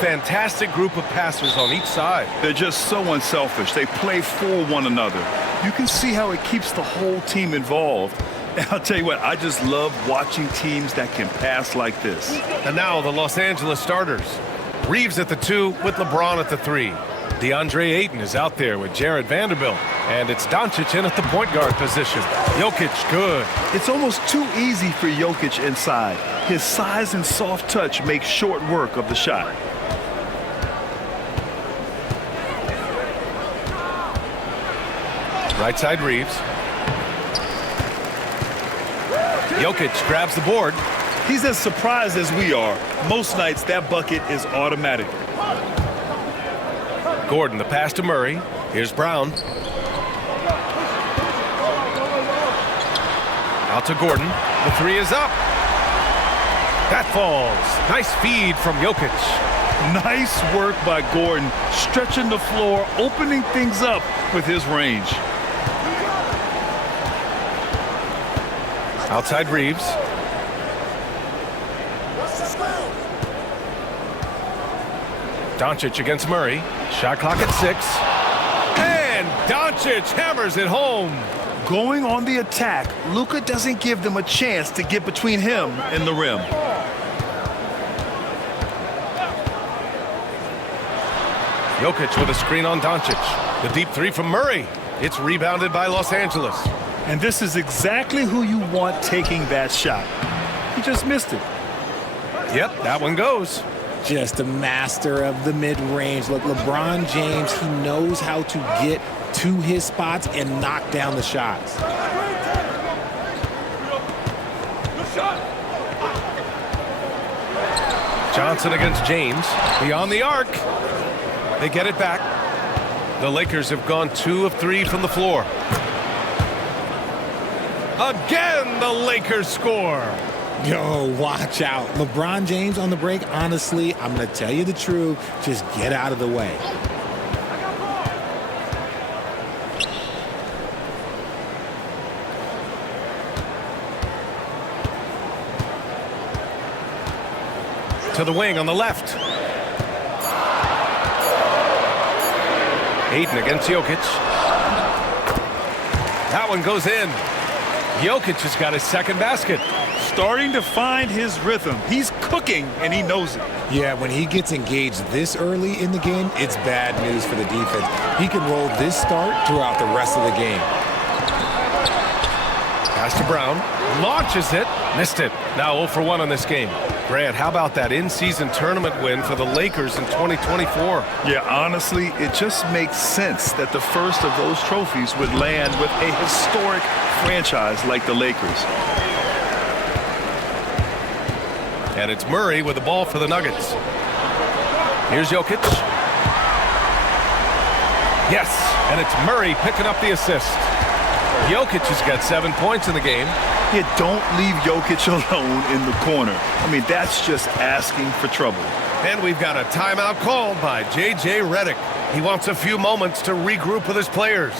Fantastic group of passers on each side. They're just so unselfish. They play for one another. You can see how it keeps the whole team involved. And I'll tell you what, I just love watching teams that can pass like this. And now the Los Angeles starters. Reeves at the 2 with LeBron at the 3. DeAndre Ayton is out there with Jared Vanderbilt. And it's Doncic in at the point guard position. Jokic, good. It's almost too easy for Jokic inside. His size and soft touch make short work of the shot. Right side Reeves. Jokic grabs the board. He's as surprised as we are. Most nights that bucket is automatic. Gordon, the pass to Murray. Here's Brown. Out to Gordon. The 3 is up. That falls. Nice feed from Jokic. Nice work by Gordon, stretching the floor, opening things up with his range. Outside Reeves. Doncic against Murray. Shot clock at 6. And Doncic hammers it home. Going on the attack, Luka doesn't give them a chance to get between him and the rim. Jokic with a screen on Doncic. The deep 3 from Murray. It's rebounded by Los Angeles. And this is exactly who you want taking that shot. He just missed it. Yep, that one goes. Just a master of the mid-range. Look, LeBron James, he knows how to get to his spots and knock down the shots. Johnson against James. Beyond the arc. They get it back. The Lakers have gone 2 of 3 from the floor. Again, the Lakers score. Yo, watch out. LeBron James on the break, honestly, I'm going to tell you the truth. Just get out of the way. To the wing on the left. Ayton against Jokic. That one goes in. Jokic has got his second basket. Starting to find his rhythm. He's cooking, and he knows it. Yeah, when he gets engaged this early in the game, it's bad news for the defense. He can roll this start throughout the rest of the game. Pass to Brown. Launches it. Missed it. Now 0 for 1 on this game. Grant, how about that in-season tournament win for the Lakers in 2024? Yeah, honestly, it just makes sense that the first of those trophies would land with a historic franchise like the Lakers. And it's Murray with the ball for the Nuggets. Here's Jokic. Yes, and it's Murray picking up the assist. Jokic has got 7 points in the game. You don't leave Jokic alone in the corner. I mean, that's just asking for trouble. And we've got a timeout called by J.J. Redick. He wants a few moments to regroup with his players.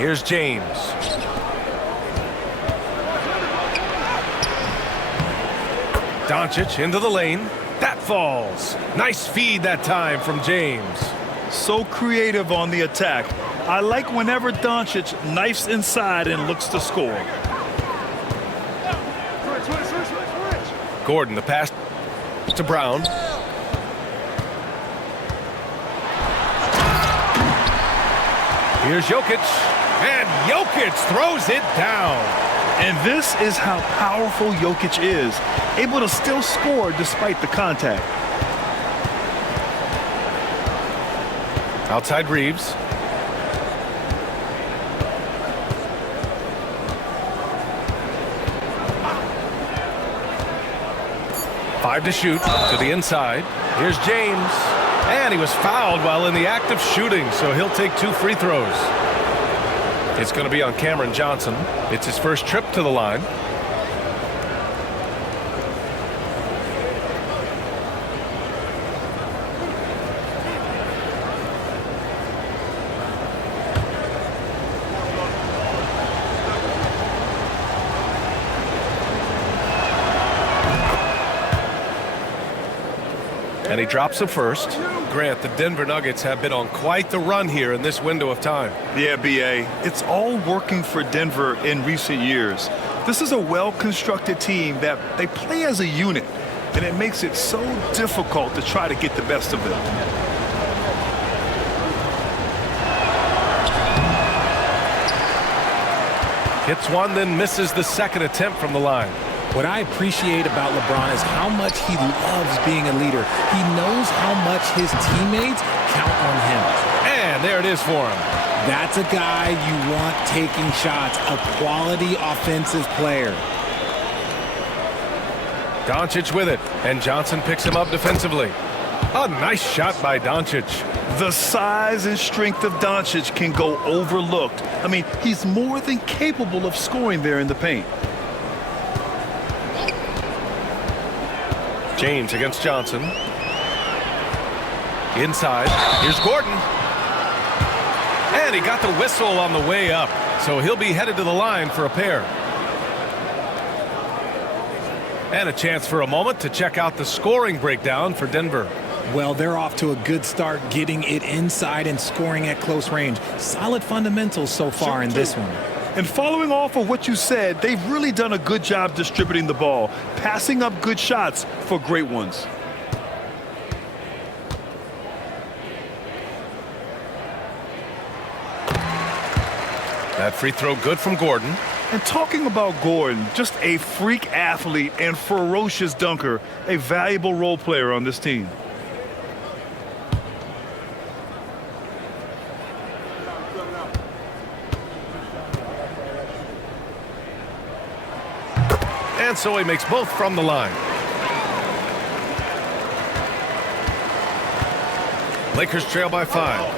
Here's James. Doncic into the lane. That falls. Nice feed that time from James. So creative on the attack. I like whenever Doncic knifes inside and looks to score. Gordon, the pass to Brown. Here's Jokic. And Jokic throws it down. And this is how powerful Jokic is, able to still score despite the contact. Outside Reeves. Five to shoot to the inside. Here's James. And he was fouled while in the act of shooting, so he'll take 2 free throws. It's going to be on Cameron Johnson. It's his first trip to the line. And he drops the first. Grant, the Denver Nuggets have been on quite the run here in this window of time. Yeah, B.A., it's all working for Denver in recent years. This is a well-constructed team that they play as a unit, and it makes it so difficult to try to get the best of them. Hits one, then misses the second attempt from the line. What I appreciate about LeBron is how much he loves being a leader. He knows how much his teammates count on him. And there it is for him. That's a guy you want taking shots, a quality offensive player. Doncic with it, and Johnson picks him up defensively. A nice shot by Doncic. The size and strength of Doncic can go overlooked. I mean, he's more than capable of scoring there in the paint. James against Johnson. Inside. Here's Gordon. And he got the whistle on the way up, so he'll be headed to the line for a pair. And a chance for a moment to check out the scoring breakdown for Denver. Well, they're off to a good start getting it inside and scoring at close range. Solid fundamentals so far in this one. And following off of what you said, they've really done a good job distributing the ball, passing up good shots for great ones. That free throw good from Gordon. And talking about Gordon, just a freak athlete and ferocious dunker, a valuable role player on this team. And so he makes both from the line. Lakers trail by 5.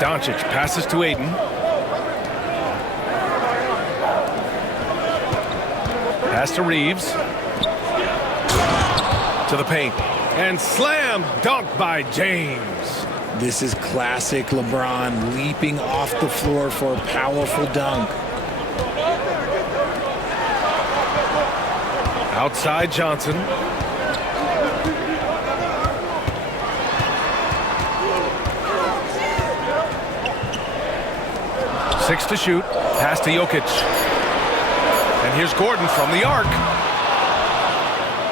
Doncic passes to Ayton. Pass to Reeves. To the paint. And slam dunk by James. This is classic LeBron leaping off the floor for a powerful dunk. Outside Johnson. Six to shoot. Pass to Jokic. And here's Gordon from the arc.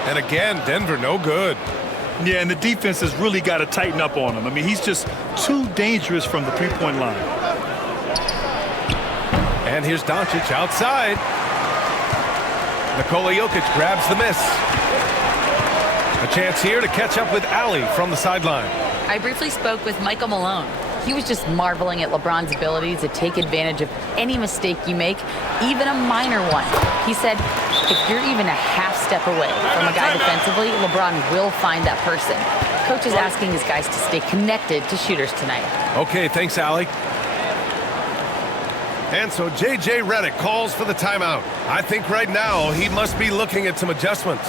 And again, Denver no good. Yeah, and the defense has really got to tighten up on him. I mean, he's just too dangerous from the three-point line. And here's Doncic outside. Nikola Jokic grabs the miss. A chance here to catch up with Ali from the sideline. I briefly spoke with Michael Malone. He was just marveling at LeBron's ability to take advantage of any mistake you make, even a minor one. He said, if you're even a half step away from a guy defensively, LeBron will find that person. Coach is asking his guys to stay connected to shooters tonight. Okay, thanks, Ali. And so J.J. Redick calls for the timeout. I think right now he must be looking at some adjustments.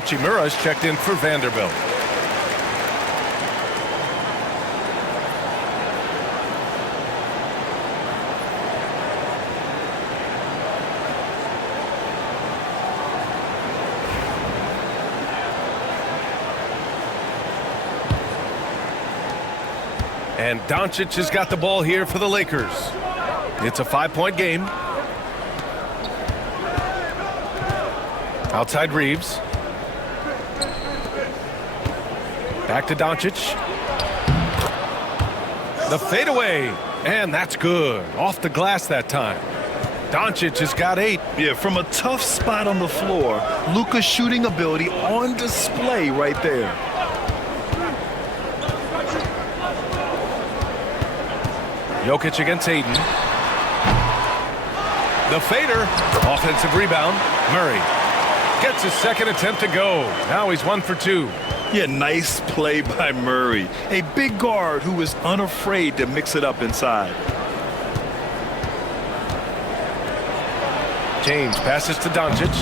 Hachimura is checked in for Vanderbilt. And Doncic has got the ball here for the Lakers. It's a 5-point game. Outside Reeves. Back to Doncic. The fadeaway. And that's good. Off the glass that time. Doncic has got 8. Yeah, from a tough spot on the floor, Luka's shooting ability on display right there. Jokic against Ayton. The fader. Offensive rebound. Murray gets his second attempt to go. Now he's 1 for 2. Yeah, nice play by Murray. A big guard who is unafraid to mix it up inside. James passes to Doncic.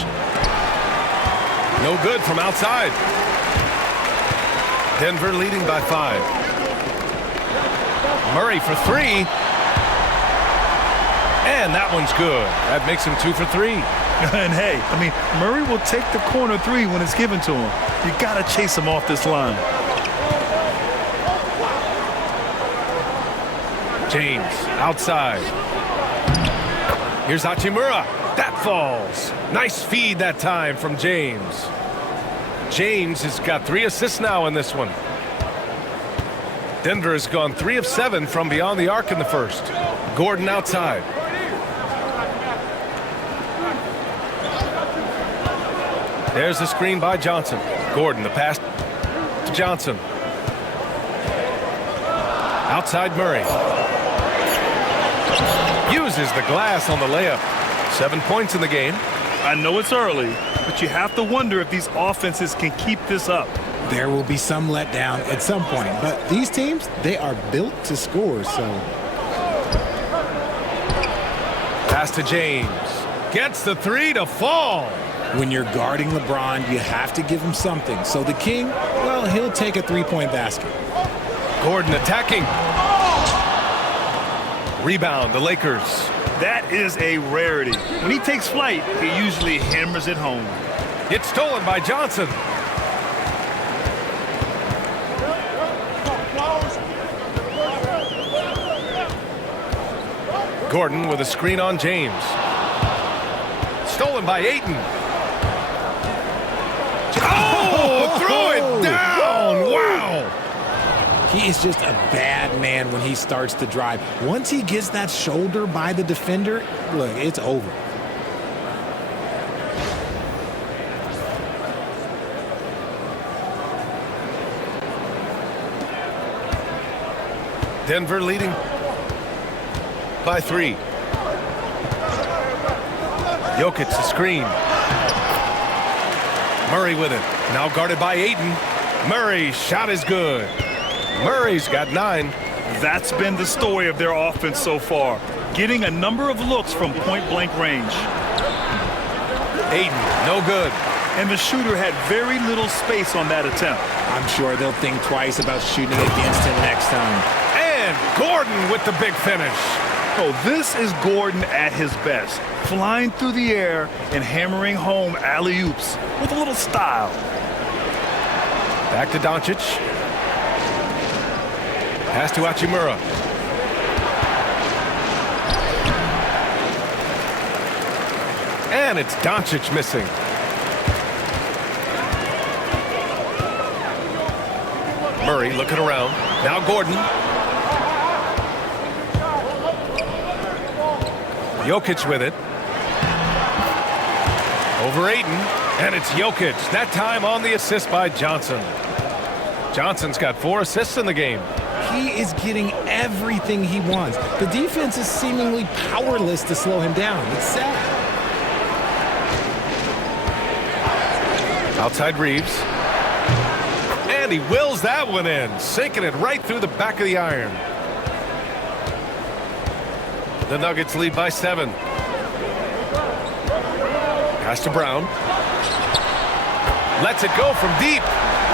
No good from outside. Denver leading by 5. Murray for 3. And that one's good. That makes him 2 for 3. And hey, I mean, Murray will take the corner 3 when it's given to him. You got to chase him off this line. James outside. Here's Hachimura. That falls. Nice feed that time from James. James has got 3 assists now in this one. Denver has gone 3 of 7 from beyond the arc in the first. Gordon outside. There's the screen by Johnson. Gordon, the pass to Johnson. Outside Murray. Uses the glass on the layup. 7 points in the game. I know it's early, but you have to wonder if these offenses can keep this up. There will be some letdown at some point, but these teams, they are built to score, so. Pass to James. Gets the 3 to fall. When you're guarding LeBron, you have to give him something. So the King, well, he'll take a 3-point basket. Gordon attacking. Rebound, the Lakers. That is a rarity. When he takes flight, he usually hammers it home. It's stolen by Johnson. Gordon with a screen on James. Stolen by Ayton. Oh, throw it down. Wow. He is just a bad man when he starts to drive. Once he gets that shoulder by the defender, look, it's over. Denver leading by 3. Jokic the screen. Murray with it. Now guarded by Ayton. Murray's shot is good. Murray's got 9. That's been the story of their offense so far. Getting a number of looks from point-blank range. Ayton, no good. And the shooter had very little space on that attempt. I'm sure they'll think twice about shooting against him next time. And Gordon with the big finish. Oh, this is Gordon at his best. Flying through the air and hammering home alley-oops with a little style. Back to Doncic. Pass to Hachimura. And it's Doncic missing. Murray looking around. Now Gordon. Jokic with it. Over Ayton. And it's Jokic. That time on the assist by Johnson. Johnson's got 4 assists in the game. He is getting everything he wants. The defense is seemingly powerless to slow him down. It's sad. Outside Reeves. And he wills that one in, sinking it right through the back of the iron. The Nuggets lead by 7. Pass to Brown. Lets it go from deep.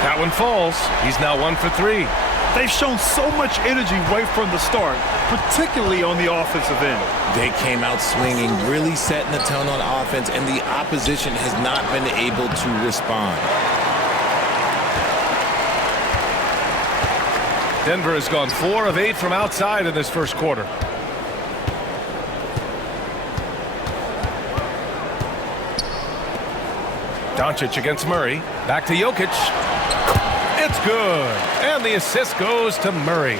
That one falls. He's now 1 for 3. They've shown so much energy right from the start, particularly on the offensive end. They came out swinging, really setting the tone on offense, and the opposition has not been able to respond. Denver has gone 4 of 8 from outside in this first quarter. Doncic against Murray. Back to Jokic. It's good. And the assist goes to Murray.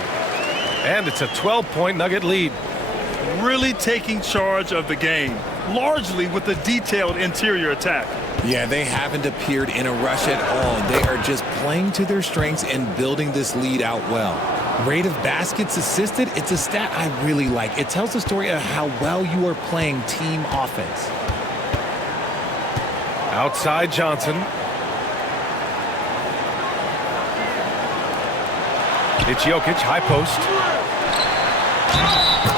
And it's a 12-point Nugget lead. Really taking charge of the game, largely with a detailed interior attack. Yeah, they haven't appeared in a rush at all. They are just playing to their strengths and building this lead out well. Rate of baskets assisted, it's a stat I really like. It tells the story of how well you are playing team offense. Outside Johnson. It's Jokic, high post.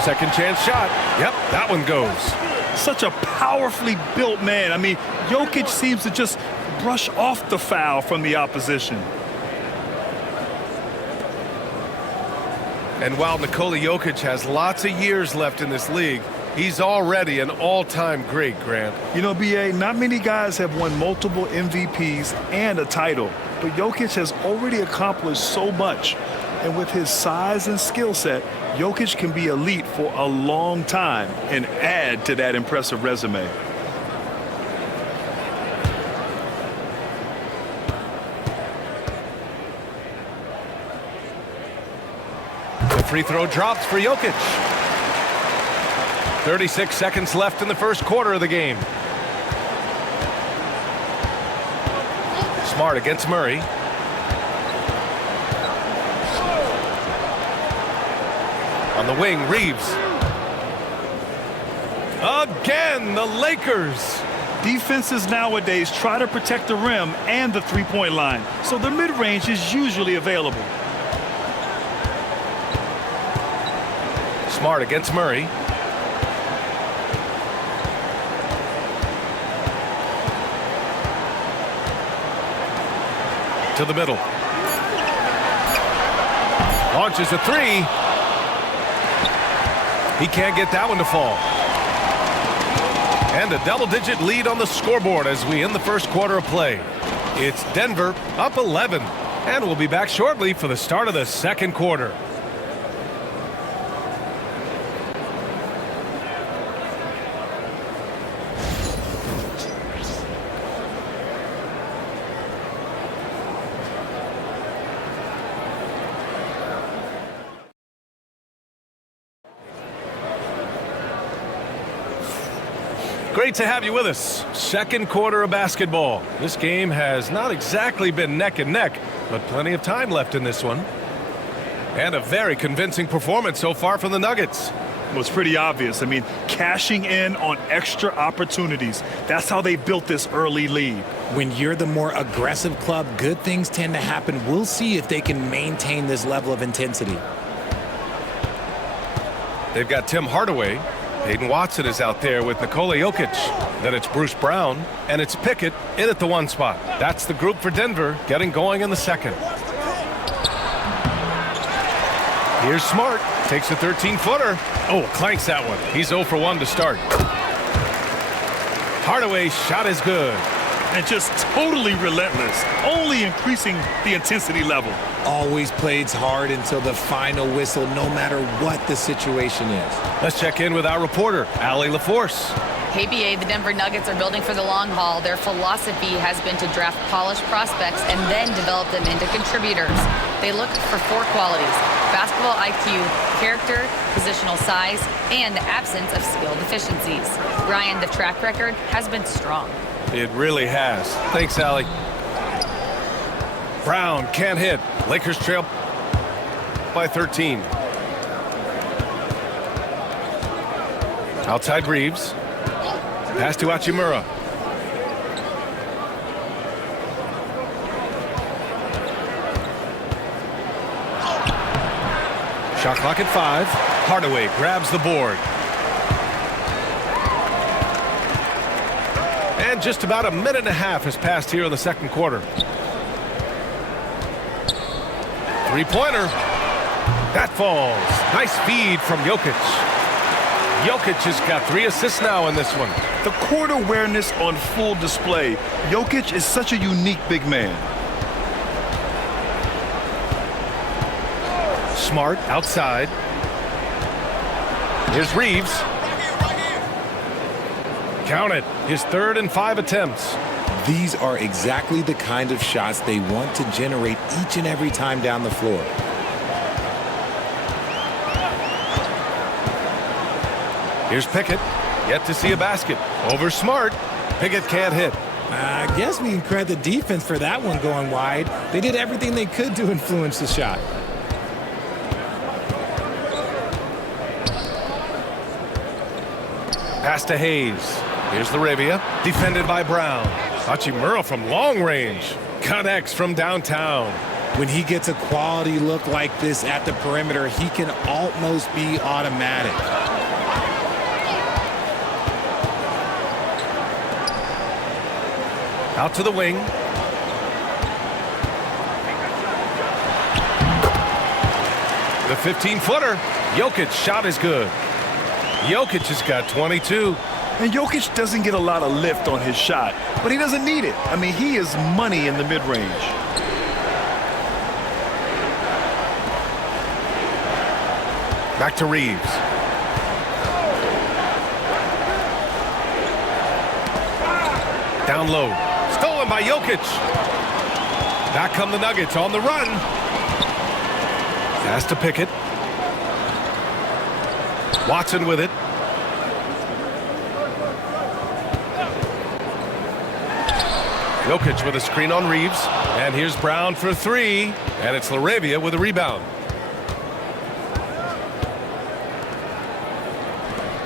Second chance shot. Yep, that one goes. Such a powerfully built man. I mean, Jokic seems to just brush off the foul from the opposition. And while Nikola Jokic has lots of years left in this league, he's already an all-time great, Grant. You know, B.A., not many guys have won multiple MVPs and a title, but Jokic has already accomplished so much. And with his size and skill set, Jokic can be elite for a long time and add to that impressive resume. The free throw drops for Jokic. 36 seconds left in the first quarter of the game. Smart against Murray. On the wing, Reeves. Again, the Lakers. Defenses nowadays try to protect the rim and the three-point line, so the mid-range is usually available. Smart against Murray. To the middle. Launches a three. He can't get that one to fall. And a double-digit lead on the scoreboard as we end the first quarter of play. It's Denver up 11. And we'll be back shortly for the start of the second quarter. Great to have you with us. Second quarter of basketball. This game has not exactly been neck and neck, but plenty of time left in this one. And a very convincing performance so far from the Nuggets. Well, it's pretty obvious. I mean, cashing in on extra opportunities. That's how they built this early lead. When you're the more aggressive club, good things tend to happen. We'll see if they can maintain this level of intensity. They've got Tim Hardaway. Hayden Watson is out there with Nikola Jokic. Then it's Bruce Brown, and it's Pickett in at the 1 spot. That's the group for Denver getting going in the second. Here's Smart. Takes a 13-footer. Oh, clanks that one. He's 0 for 1 to start. Hardaway's shot is good. And just totally relentless, only increasing the intensity level. Always plays hard until the final whistle, no matter what the situation is. Let's check in with our reporter, Allie LaForce. KBA, the Denver Nuggets are building for the long haul. Their philosophy has been to draft polished prospects and then develop them into contributors. They look for 4 qualities: basketball IQ, character, positional size, and the absence of skill deficiencies. Ryan, the track record has been strong. It really has. Thanks, Allie. Brown can't hit. Lakers trail by 13. Outside Reeves. Pass to Hachimura. Shot clock at 5. Hardaway grabs the board. And And just about a minute and a half has passed here in the second quarter. Three-pointer. That falls. Nice feed from Jokic. Jokic has got 3 assists now in this one. The court awareness on full display. Jokic is such a unique big man. Smart outside. Here's Reeves. Count it. His 3rd and 5 attempts. These are exactly the kind of shots they want to generate each and every time down the floor. Here's Pickett. Yet to see a basket. Over Smart. Pickett can't hit. I guess we can credit the defense for that one going wide. They did everything they could to influence the shot. Pass to Hayes. Here's LaRavia. Defended by Brown. Hachimura from long range. Connects from downtown. When he gets a quality look like this at the perimeter, he can almost be automatic. Out to the wing. The 15-footer. Jokic shot is good. Jokic has got 22. And Jokic doesn't get a lot of lift on his shot, but he doesn't need it. I mean, he is money in the mid-range. Back to Reeves. Down low. Stolen by Jokic. Back come the Nuggets on the run. Pass to Pickett. Watson with it. Jokic with a screen on Reeves. And here's Brown for 3. And it's LaRavia with a rebound.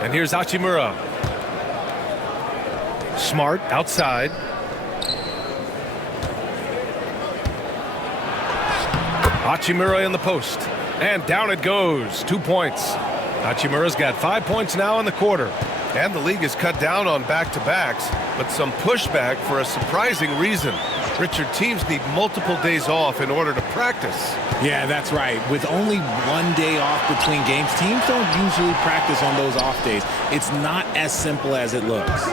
And here's Hachimura. Smart outside. Hachimura in the post. And down it goes. 2 points. Hachimura's got 5 points now in the quarter. And the league has cut down on back-to-backs, but some pushback for a surprising reason. Richard, teams need multiple days off in order to practice. Yeah, that's right. With only 1 day off between games, teams don't usually practice on those off days. It's not as simple as it looks.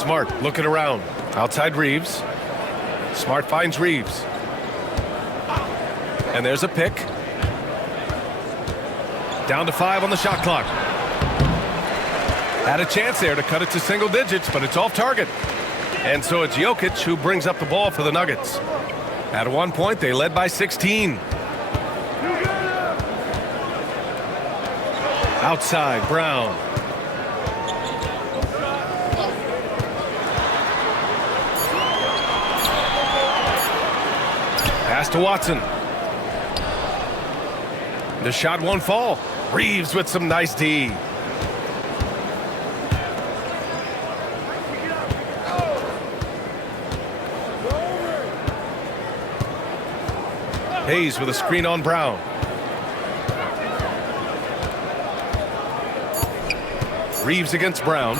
Smart looking around. Outside Reeves. Smart finds Reeves. And there's a pick. Down to 5 on the shot clock. Had a chance there to cut it to single digits, but it's off target. And so it's Jokic who brings up the ball for the Nuggets. At one point, they led by 16. Outside, Brown. Pass to Watson. The shot won't fall. Reeves with some nice D. Hayes with a screen on Brown. Reeves against Brown.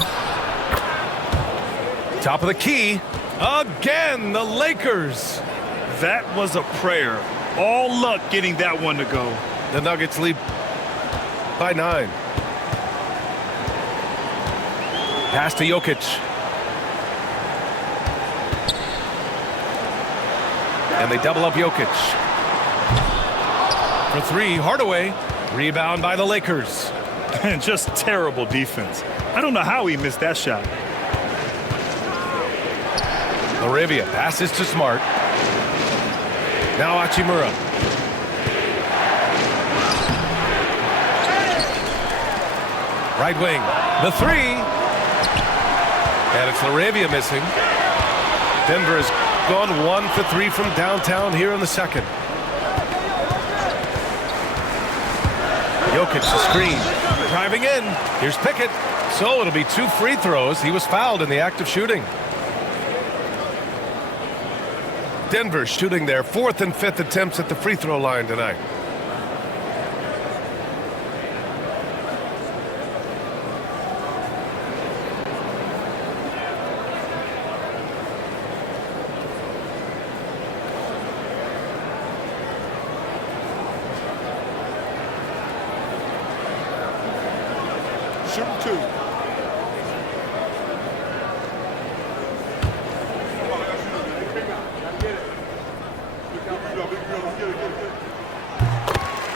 Top of the key. Again, the Lakers. That was a prayer. All luck getting that one to go. The Nuggets lead by 9. Pass to Jokic. And they double up Jokic. For 3, Hardaway. Rebound by the Lakers. And just terrible defense. I don't know how he missed that shot. LaRavia passes to Smart. Now Hachimura. Right wing. The 3. And it's LaRavia missing. Denver has gone 1 for 3 from downtown here in the second. Jokic the screen. Driving in. Here's Pickett. So it'll be 2 free throws. He was fouled in the act of shooting. Denver shooting their 4th and 5th attempts at the free throw line tonight.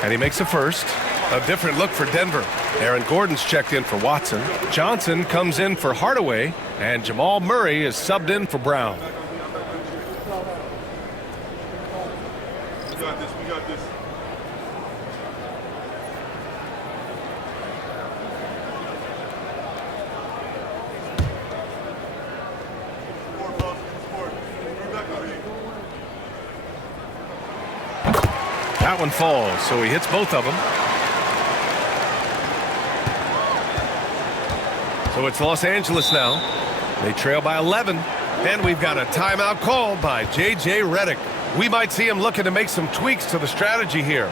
And he makes a first. A different look for Denver. Aaron Gordon's checked in for Watson. Johnson comes in for Hardaway. And Jamal Murray is subbed in for Brown. We got this. We got this. That one falls, so he hits both of them. So it's Los Angeles now. They trail by 11. And we've got a timeout called by J.J. Redick. We might see him looking to make some tweaks to the strategy here.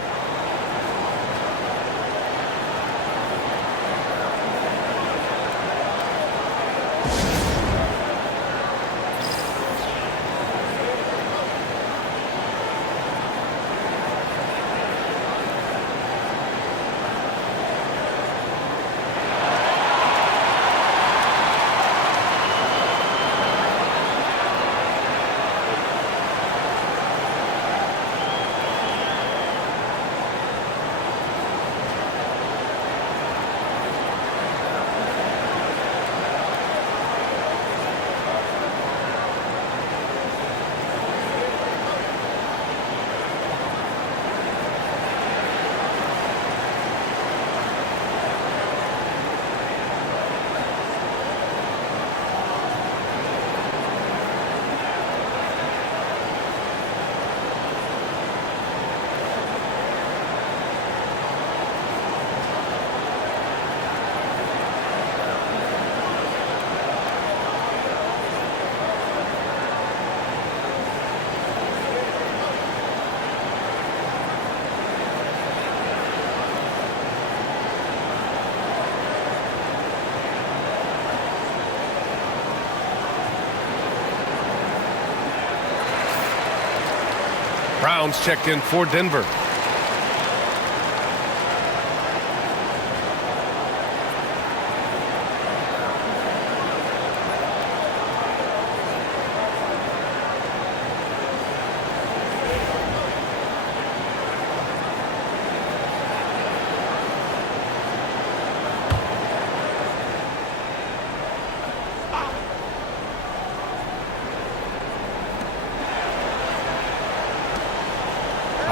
Brown's checked in for Denver.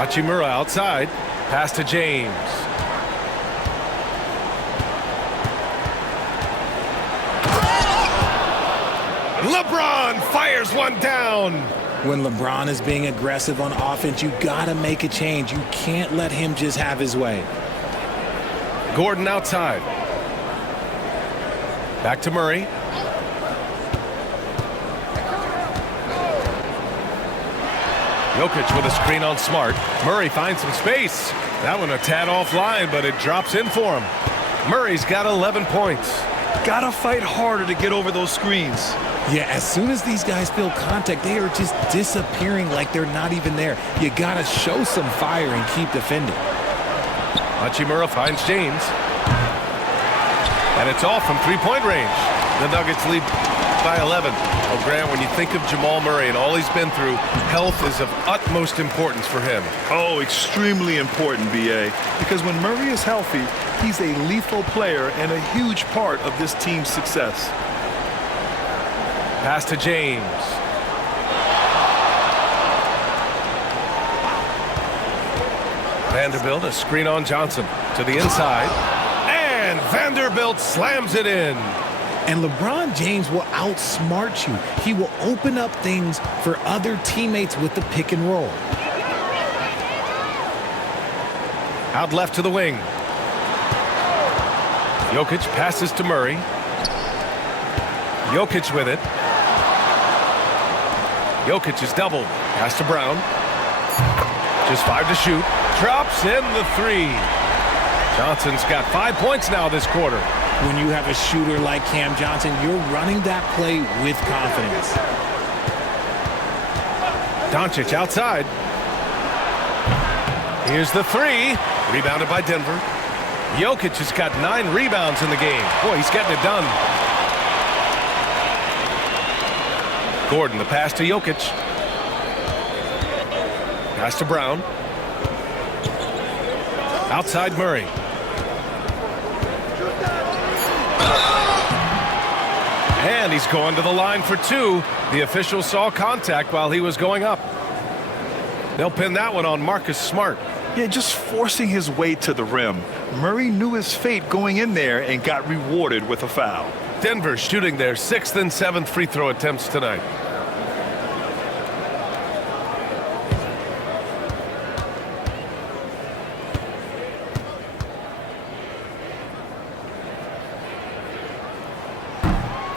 Hachimura outside. Pass to James. LeBron fires one down. When LeBron is being aggressive on offense, you gotta make a change. You can't let him just have his way. Gordon outside. Back to Murray. Jokic with a screen on Smart. Murray finds some space. That one a tad offline, but it drops in for him. Murray's got 11 points. Gotta fight harder to get over those screens. Yeah, as soon as these guys feel contact, they are just disappearing like they're not even there. You gotta show some fire and keep defending. Hachimura finds James. And it's off from three-point range. The Nuggets lead by 11. Oh, Grant, when you think of Jamal Murray and all he's been through, health is of utmost importance for him. Oh, extremely important, B.A. Because when Murray is healthy, he's a lethal player and a huge part of this team's success. Pass to James. Vanderbilt, a screen on Johnson to the inside. And Vanderbilt slams it in. And LeBron James will outsmart you. He will open up things for other teammates with the pick and roll. Out left to the wing. Jokic passes to Murray. Jokic with it. Jokic is doubled. Pass to Brown. Just 5 to shoot. Drops in the 3. Johnson's got 5 points now this quarter. When you have a shooter like Cam Johnson, you're running that play with confidence. Doncic outside. Here's the 3. Rebounded by Denver. Jokic has got 9 rebounds in the game. Boy, he's getting it done. Gordon, the pass to Jokic. Pass to Brown. Outside Murray. And he's going to the line for 2. The official saw contact while he was going up. They'll pin that one on Marcus Smart. Yeah, just forcing his way to the rim. Murray knew his fate going in there and got rewarded with a foul. Denver shooting their 6th and 7th free throw attempts tonight.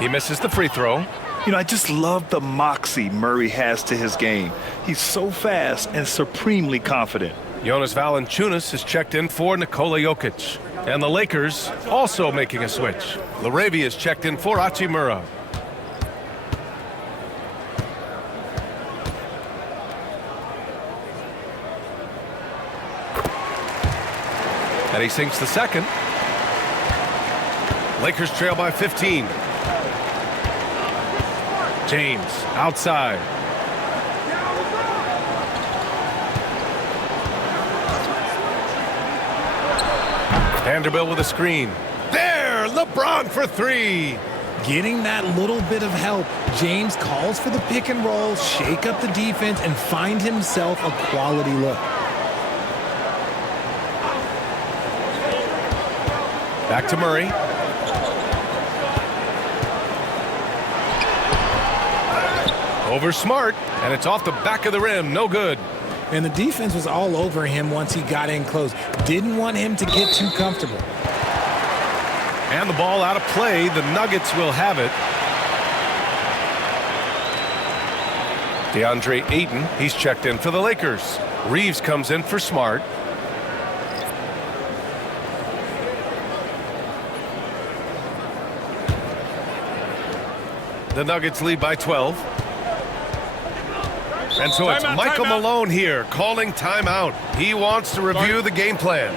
He misses the free throw. You know, I just love the moxie Murray has to his game. He's so fast and supremely confident. Jonas Valanciunas has checked in for Nikola Jokic. And the Lakers also making a switch. LaRavia is checked in for Hachimura. And he sinks the second. Lakers trail by 15. James outside. Vanderbilt with a screen. There, LeBron for 3. Getting that little bit of help. James calls for the pick and roll, shake up the defense, and find himself a quality look. Back to Murray. Over Smart, and it's off the back of the rim. No good. And the defense was all over him once he got in close. Didn't want him to get too comfortable. And the ball out of play. The Nuggets will have it. DeAndre Ayton, he's checked in for the Lakers. Reeves comes in for Smart. The Nuggets lead by 12. And so it's Michael Malone here calling timeout. He wants to review the game plan.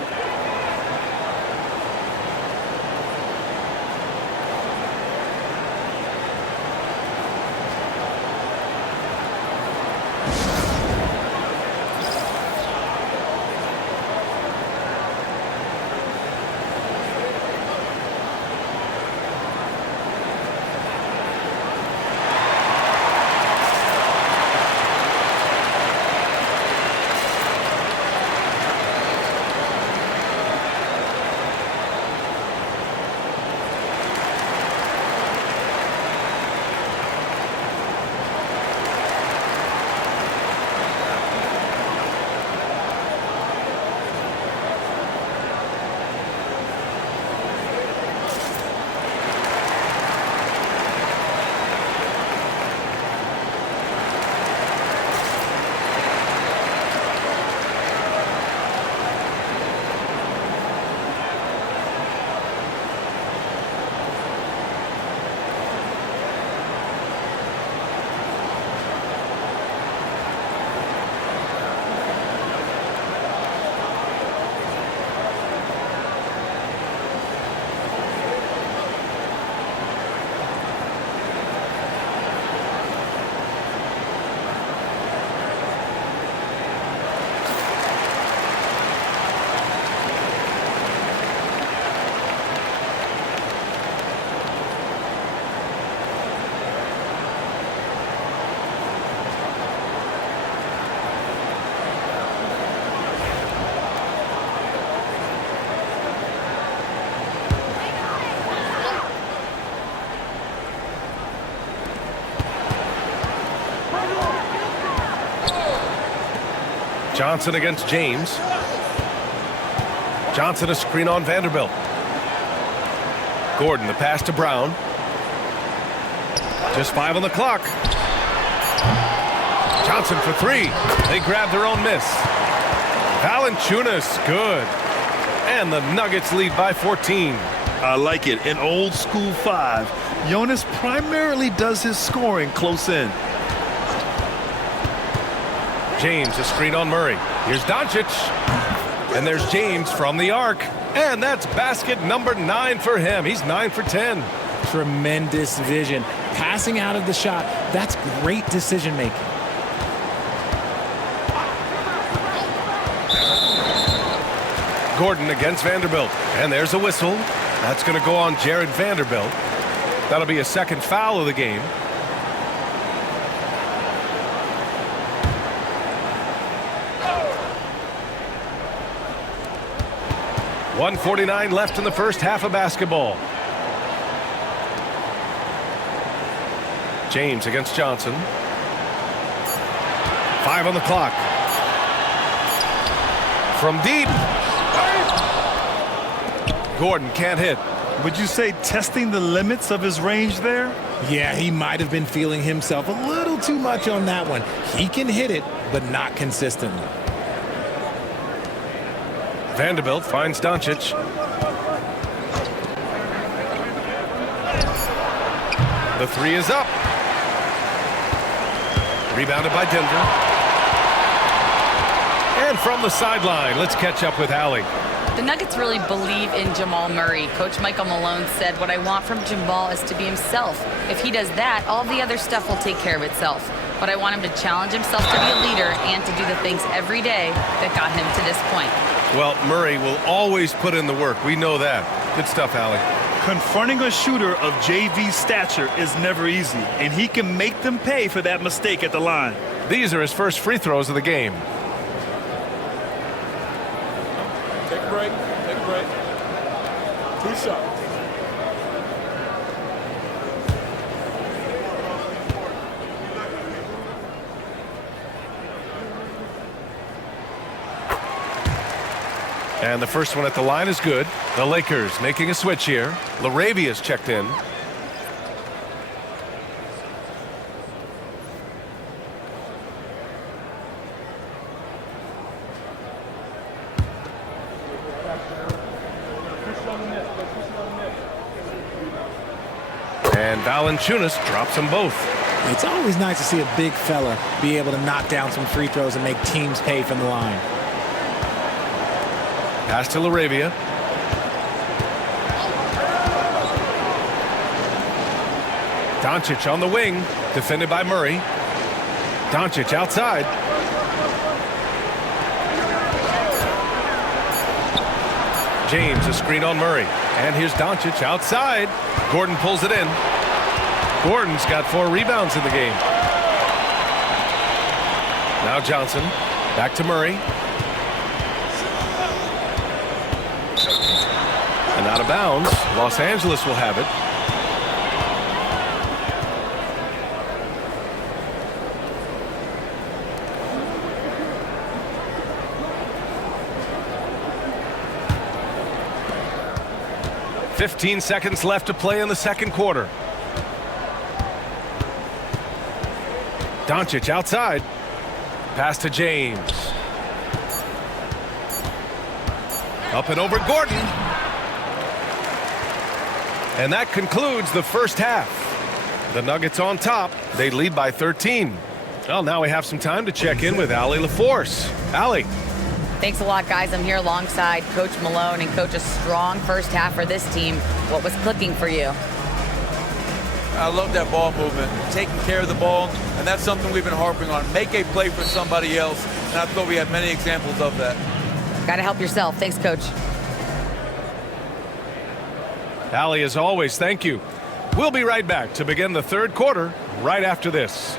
Johnson against James. Johnson a screen on Vanderbilt. Gordon the pass to Brown. Just 5 on the clock. Johnson for 3. They grab their own miss. Valanciunas good. And the Nuggets lead by 14. I like it. An old school 5. Jonas primarily does his scoring close in. James a screen on Murray. Here's Doncic. And there's James from the arc. And that's basket number 9 for him. He's 9 for 10. Tremendous vision. Passing out of the shot, that's great decision making. Gordon against Vanderbilt. And there's a whistle. That's going to go on Jared Vanderbilt. That'll be a second foul of the game. .149 left in the first half of basketball. James against Johnson. 5 on the clock. From deep. Gordon can't hit. Would you say testing the limits of his range there? Yeah, he might have been feeling himself a little too much on that one. He can hit it, but not consistently. Vanderbilt finds Doncic. The 3 is up. Rebounded by Denver. And from the sideline, let's catch up with Allie. The Nuggets really believe in Jamal Murray. Coach Michael Malone said, what I want from Jamal is to be himself. If he does that, all the other stuff will take care of itself. But I want him to challenge himself to be a leader and to do the things every day that got him to this point. Well, Murray will always put in the work. We know that. Good stuff, Allie. Confronting a shooter of JV stature is never easy, and he can make them pay for that mistake at the line. These are his first free throws of the game. Take a break. Take a break. 2 shots. And the first one at the line is good. The Lakers making a switch here. LaRavia's checked in. And Valanciunas drops them both. It's always nice to see a big fella be able to knock down some free throws and make teams pay from the line. Pass to LaRavia. Doncic on the wing, defended by Murray. Doncic outside. James a screen on Murray. And here's Doncic outside. Gordon pulls it in. Gordon's got 4 rebounds in the game. Now Johnson. Back to Murray. And out of bounds. Los Angeles will have it. .15 seconds left to play in the second quarter. Doncic outside. Pass to James. Up and over Gordon. And that concludes the first half. The Nuggets on top. They lead by 13. Well, now we have some time to check in with Allie LaForce. Allie. Thanks a lot, guys. I'm here alongside Coach Malone and coach a strong first half for this team. What was clicking for you? I love that ball movement, taking care of the ball, and that's something we've been harping on. Make a play for somebody else, and I thought we had many examples of that. Got to help yourself. Thanks, Coach. Allie, as always, thank you. We'll be right back to begin the third quarter right after this.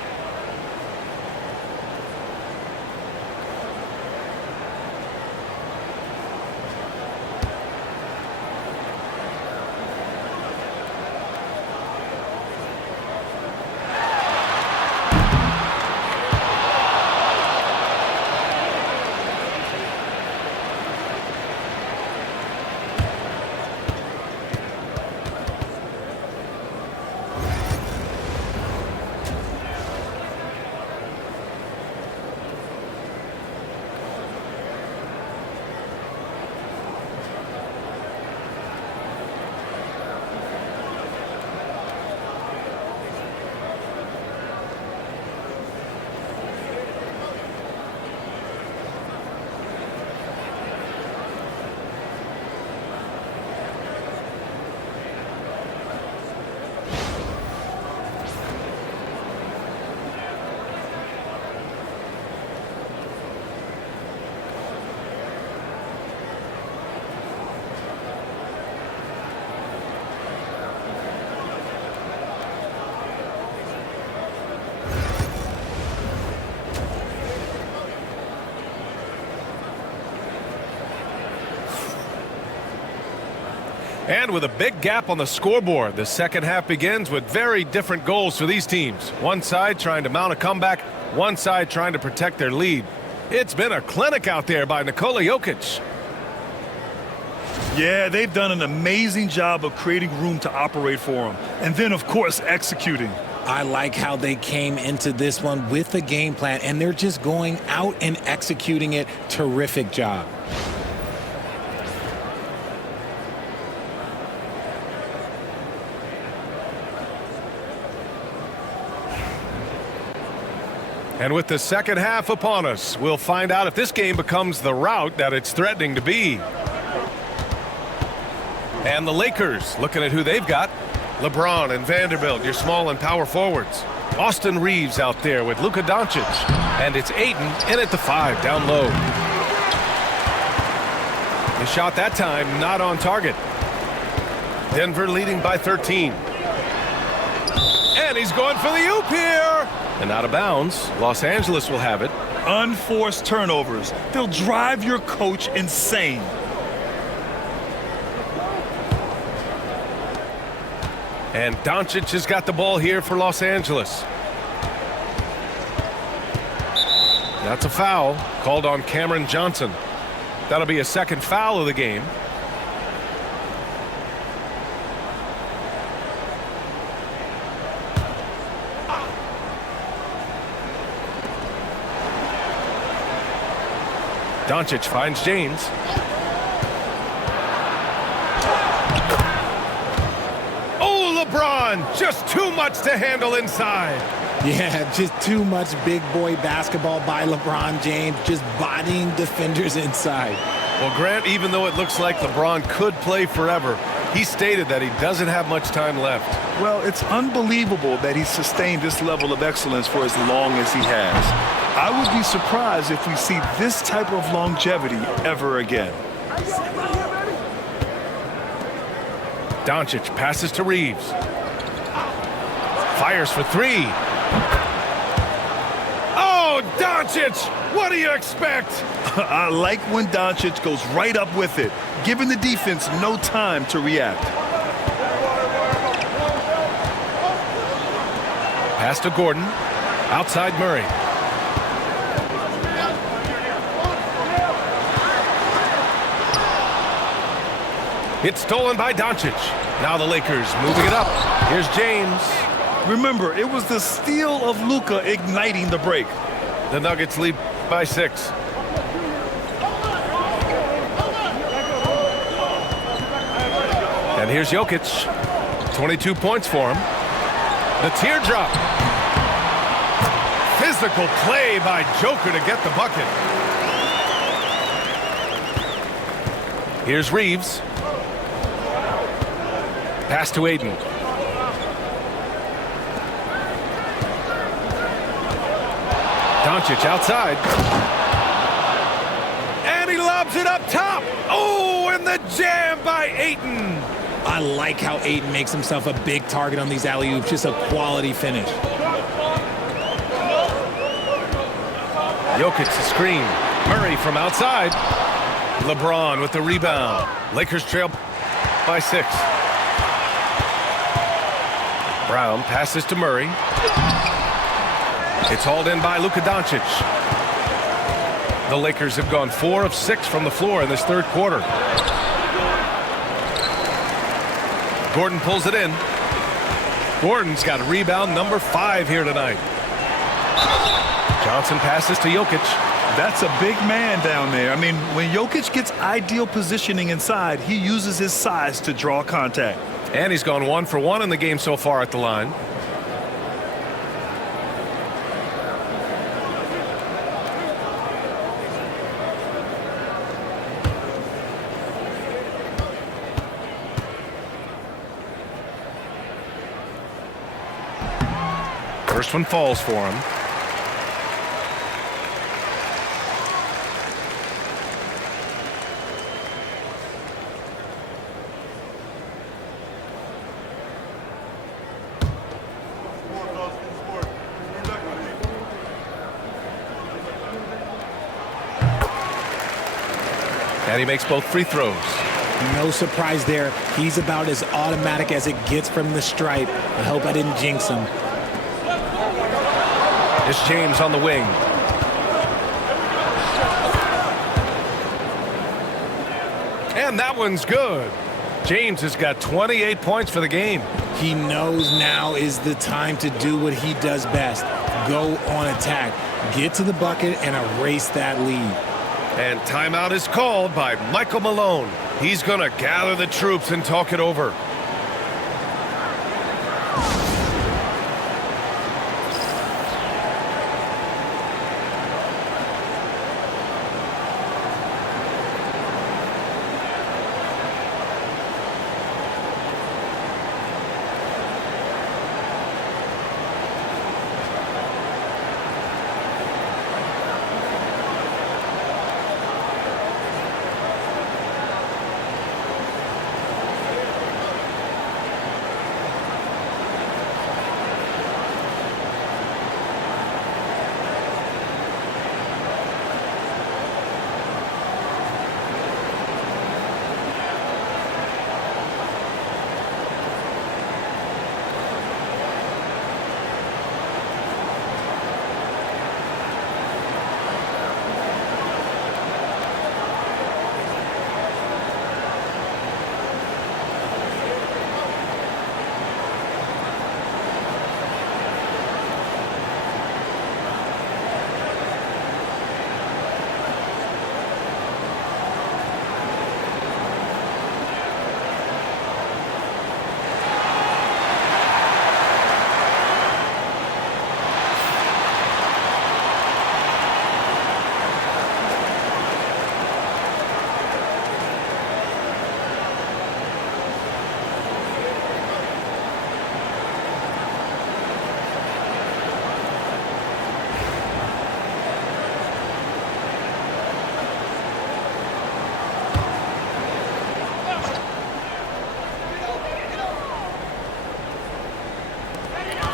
And with a big gap on the scoreboard, the second half begins with very different goals for these teams. One side trying to mount a comeback, one side trying to protect their lead. It's been a clinic out there by Nikola Jokic. Yeah, they've done an amazing job of creating room to operate for him. And then, of course, executing. I like how they came into this one with a game plan, and they're just going out and executing it. Terrific job. And with the second half upon us, we'll find out if this game becomes the rout that it's threatening to be. And the Lakers, looking at who they've got. LeBron and Vanderbilt, your small and power forwards. Austin Reeves out there with Luka Doncic. And it's Ayton in at the 5, down low. The shot that time not on target. Denver leading by 13. And he's going for the oop here. And out of bounds, Los Angeles will have it. Unforced turnovers. They'll drive your coach insane. And Doncic has got the ball here for Los Angeles. That's a foul called on Cameron Johnson. That'll be a second foul of the game. Doncic finds James. Oh, LeBron, just too much to handle inside. Yeah, just too much big boy basketball by LeBron James, just bodying defenders inside. Well, Grant, even though it looks like LeBron could play forever, he stated that he doesn't have much time left. Well, it's unbelievable that he's sustained this level of excellence for as long as he has. I would be surprised if we see this type of longevity ever again. Doncic passes to Reeves. Fires for 3. Oh, Doncic! What do you expect? I like when Doncic goes right up with it, giving the defense no time to react. Pass to Gordon. Outside Murray. It's stolen by Doncic. Now the Lakers moving it up. Here's James. Remember, it was the steal of Luka igniting the break. The Nuggets lead by 6. And here's Jokic. 22 points for him. The teardrop. Physical play by Joker to get the bucket. Here's Reeves. Pass to Ayton. Doncic outside. And he lobs it up top. Oh, and the jam by Ayton. I like how Ayton makes himself a big target on these alley-oops. Just a quality finish. Jokic the screen. Murray from outside. LeBron with the rebound. Lakers trail by 6. Brown passes to Murray. It's hauled in by Luka Doncic. The Lakers have gone 4 of 6 from the floor in this third quarter. Gordon pulls it in. Gordon's got rebound number 5 here tonight. Johnson passes to Jokic. That's a big man down there. I mean, when Jokic gets ideal positioning inside, he uses his size to draw contact. And he's gone 1 for 1 in the game so far at the line. First one falls for him. And he makes both free throws. No surprise there. He's about as automatic as it gets from the stripe. I hope I didn't jinx him. It's James on the wing. And that one's good. James has got 28 points for the game. He knows now is the time to do what he does best. Go on attack. Get to the bucket and erase that lead. And timeout is called by Michael Malone. He's going to gather the troops and talk it over.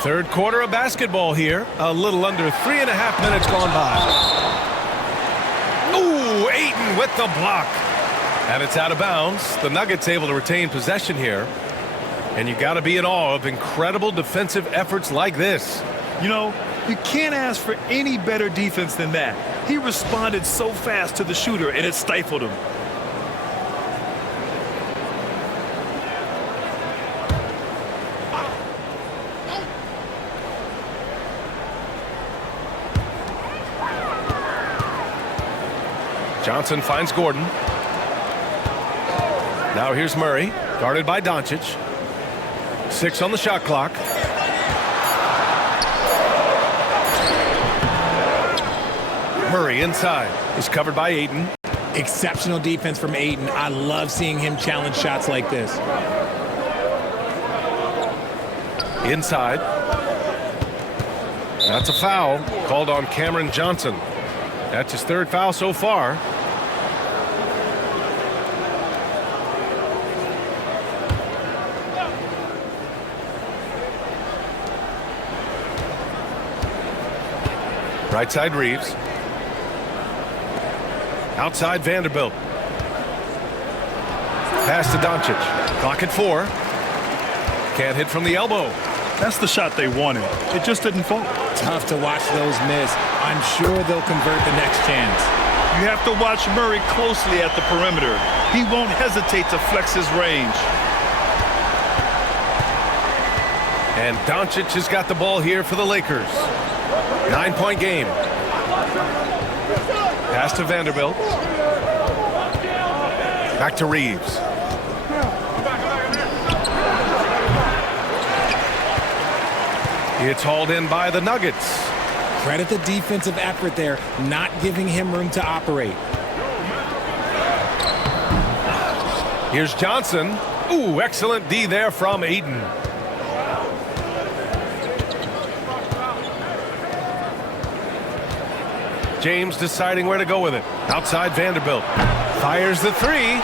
Third quarter of basketball here. A little under 3.5 minutes gone by. Ooh, Ayton with the block. And it's out of bounds. The Nuggets able to retain possession here. And you got to be in awe of incredible defensive efforts like this. You know, you can't ask for any better defense than that. He responded so fast to the shooter, and it stifled him. Johnson finds Gordon. Now here's Murray, guarded by Doncic. 6 on the shot clock. Murray inside. He's covered by Ayton. Exceptional defense from Ayton. I love seeing him challenge shots like this. Inside. That's a foul called on Cameron Johnson. That's his third foul so far. Right side Reeves. Outside Vanderbilt. Pass to Doncic. Clock at 4. Can't hit from the elbow. That's the shot they wanted. It just didn't fall. Tough to watch those miss. I'm sure they'll convert the next chance. You have to watch Murray closely at the perimeter. He won't hesitate to flex his range. And Doncic has got the ball here for the Lakers. 9-point game. Pass to Vanderbilt. Back to Reeves. It's hauled in by the Nuggets. Credit the defensive effort there, not giving him room to operate. Here's Johnson. Ooh, excellent D there from Ayton. James deciding where to go with it. Outside Vanderbilt. Fires the 3.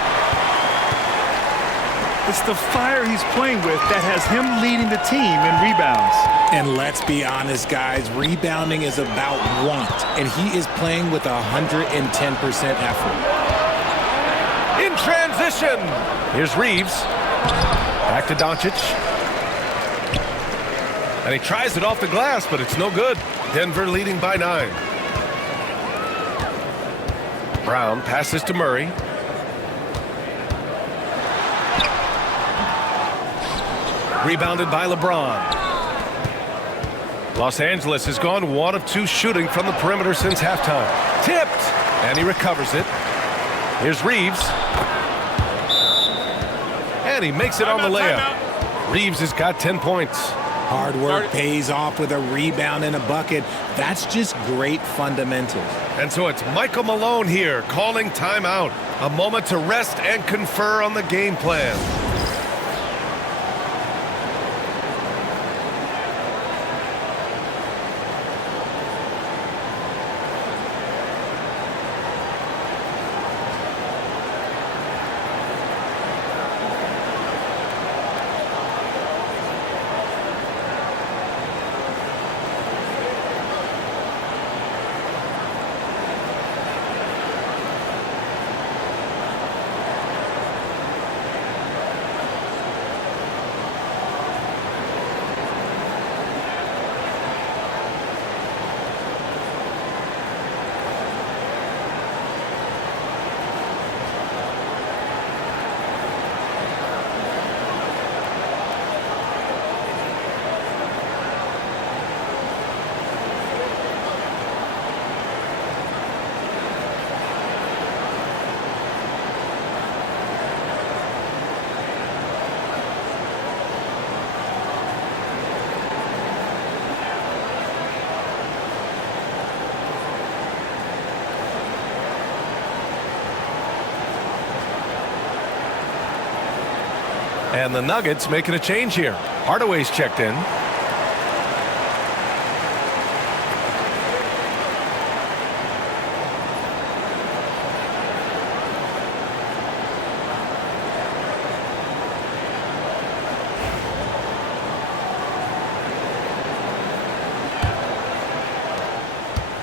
It's the fire he's playing with that has him leading the team in rebounds. And let's be honest, guys, rebounding is about want, and he is playing with 110% effort. In transition. transition. Here's Reeves. Back to Doncic. And he tries it off the glass, but it's no good. Denver leading by 9. Brown passes to Murray. Rebounded by LeBron. Los Angeles has gone 1 of 2 shooting from the perimeter since halftime. Tipped, and he recovers it. Here's Reeves. And he makes it on the layup. Reeves has got 10 points. Hard work pays off with a rebound and a bucket. That's just great fundamentals. And so it's Michael Malone here calling timeout. A moment to rest and confer on the game plan. And the Nuggets making a change here. Hardaway's checked in.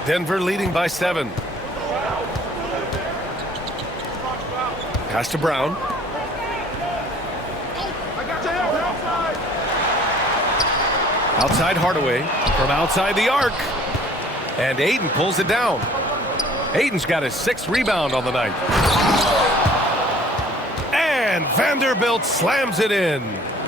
Denver leading by 7. Pass to Brown. Outside Hardaway from outside the arc. And Ayton pulls it down. Ayton's got his 6th rebound on the night. And Vanderbilt slams it in.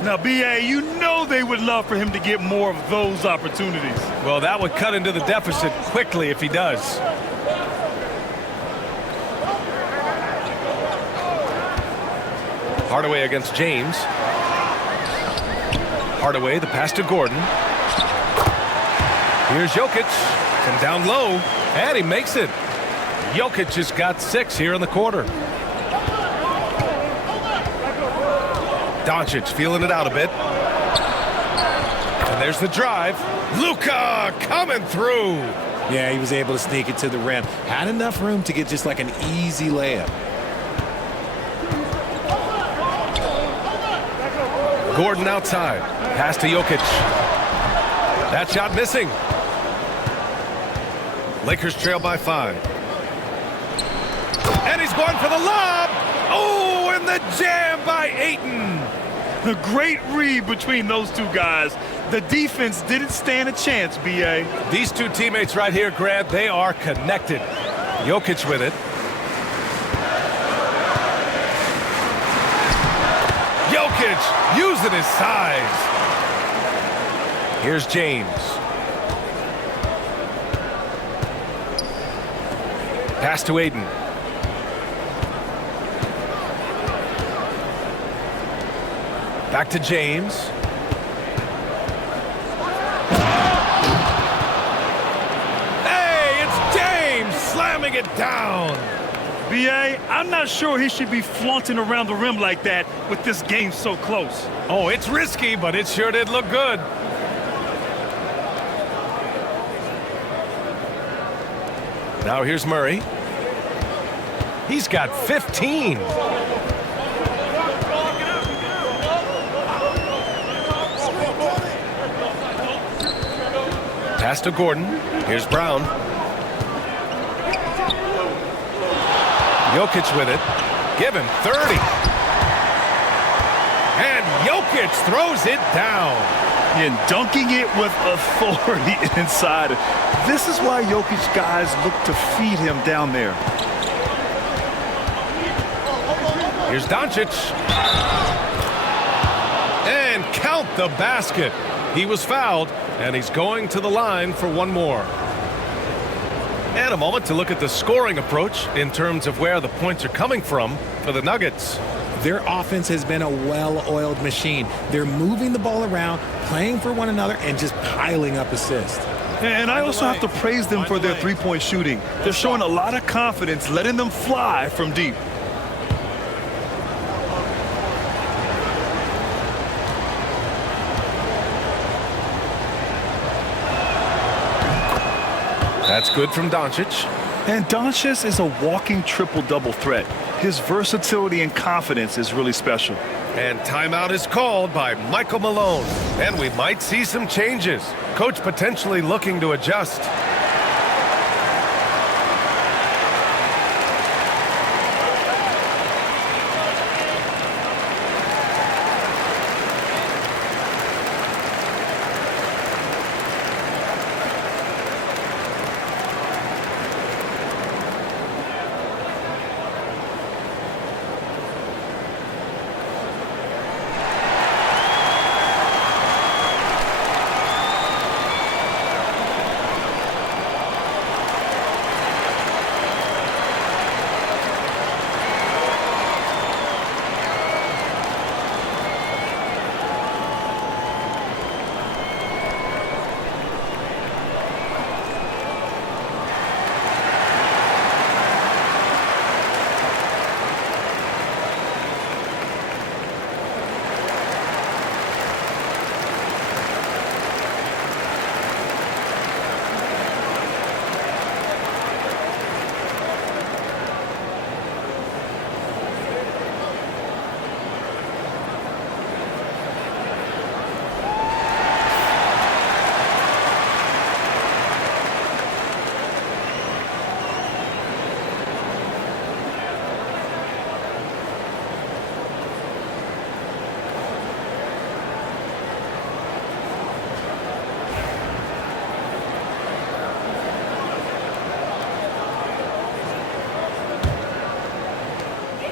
Now, B.A., you know they would love for him to get more of those opportunities. Well, that would cut into the deficit quickly if he does. Hardaway against James. Hardaway, the pass to Gordon. Here's Jokic. From down low, and he makes it. Jokic has got 6 here in the quarter. Doncic feeling it out a bit. And there's the drive. Luka coming through. Yeah, he was able to sneak it to the rim. Had enough room to get just like an easy layup. Gordon outside. Pass to Jokic. That shot missing. Lakers trail by 5. And he's going for the lob. Oh, and the jam by Ayton. A great read between those two guys. The defense didn't stand a chance, B.A. These two teammates right here, Grant, they are connected. Jokic with it. Jokic using his size. Here's James. Pass to Ayton. Back to James. Hey, it's James slamming it down. B.A., I'm not sure he should be flaunting around the rim like that with this game so close. Oh, it's risky, but it sure did look good. Now here's Murray. He's got 15. Pass to Gordon. Here's Brown. Jokic with it. Given 30. And Jokic throws it down. And dunking it with authority inside. This is why Jokic guys look to feed him down there. Here's Doncic. And count the basket. He was fouled, and he's going to the line for one more. And a moment to look at the scoring approach in terms of where the points are coming from for the Nuggets. Their offense has been a well-oiled machine. They're moving the ball around, playing for one another, and just piling up assists. And I also have to praise them for their three-point shooting. They're showing a lot of confidence, letting them fly from deep. That's good from Doncic. And Doncic is a walking triple-double threat. His versatility and confidence is really special. And timeout is called by Michael Malone. And we might see some changes. Coach potentially looking to adjust.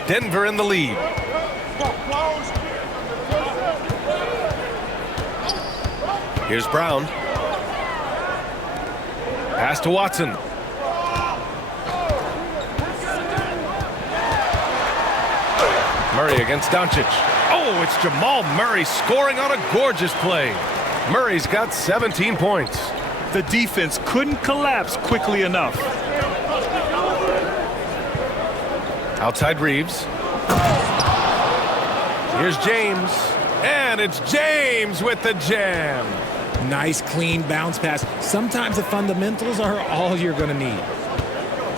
Denver in the lead. Here's Brown. Pass to Watson. Murray against Doncic. Oh, it's Jamal Murray scoring on a gorgeous play. Murray's got 17 points. The defense couldn't collapse quickly enough. Outside Reeves. Here's James. And it's James with the jam. Nice, clean bounce pass. Sometimes the fundamentals are all you're going to need.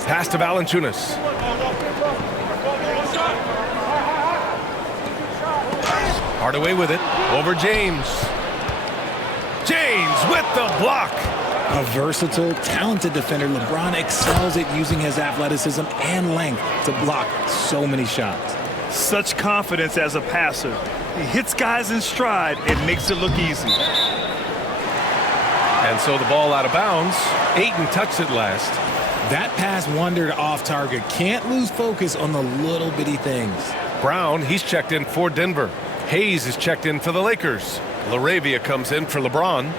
Pass to Valanciunas. Hardaway with it. Over James. James with the block. A versatile, talented defender, LeBron excels at using his athleticism and length to block so many shots. Such confidence as a passer. He hits guys in stride and makes it look easy. And so the ball out of bounds. Ayton touched it last. That pass wandered off target. Can't lose focus on the little bitty things. Brown, he's checked in for Denver. Hayes is checked in for the Lakers. LaRavia comes in for LeBron.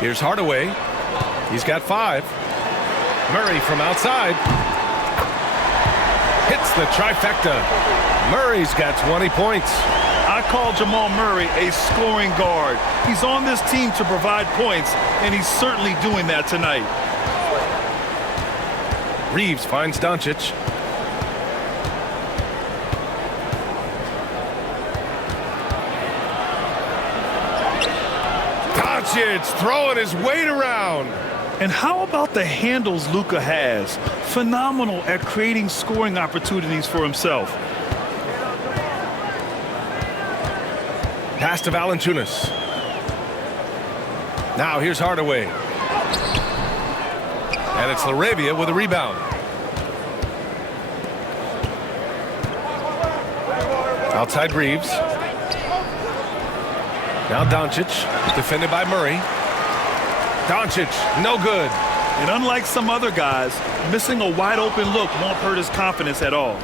Here's Hardaway. He's got 5. Murray from outside. Hits the trifecta. Murray's got 20 points. I call Jamal Murray a scoring guard. He's on this team to provide points, and he's certainly doing that tonight. Reeves finds Doncic. Doncic throwing his weight around. And how about the handles Luka has? Phenomenal at creating scoring opportunities for himself. Pass to Valanciunas. Now here's Hardaway. And it's LaRavia with a rebound. Outside Reeves. Now Doncic, defended by Murray. Doncic, no good. And unlike some other guys, missing a wide open look won't hurt his confidence at all.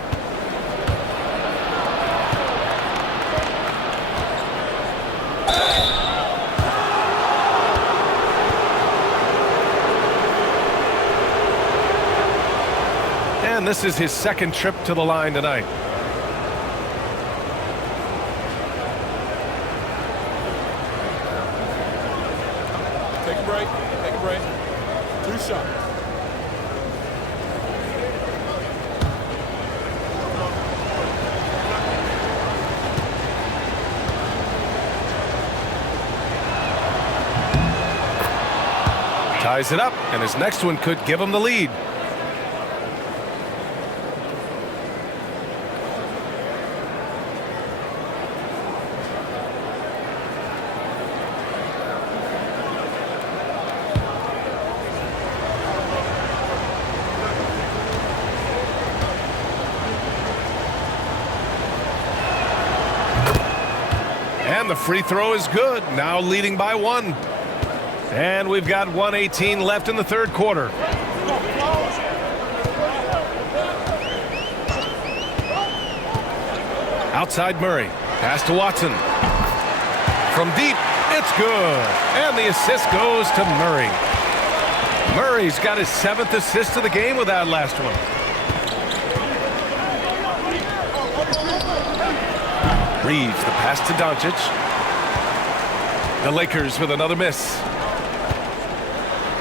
And this is his second trip to the line tonight. Take a break. Take a break. 2 shots. Ties it up, and his next one could give him the lead. And the free throw is good, now leading by 1. And we've got 1:18 left in the third quarter. Outside Murray, pass to Watson. From deep, it's good. And the assist goes to Murray. Murray's got his 7th assist of the game with that last one. Reeves, the pass to Doncic. The Lakers with another miss.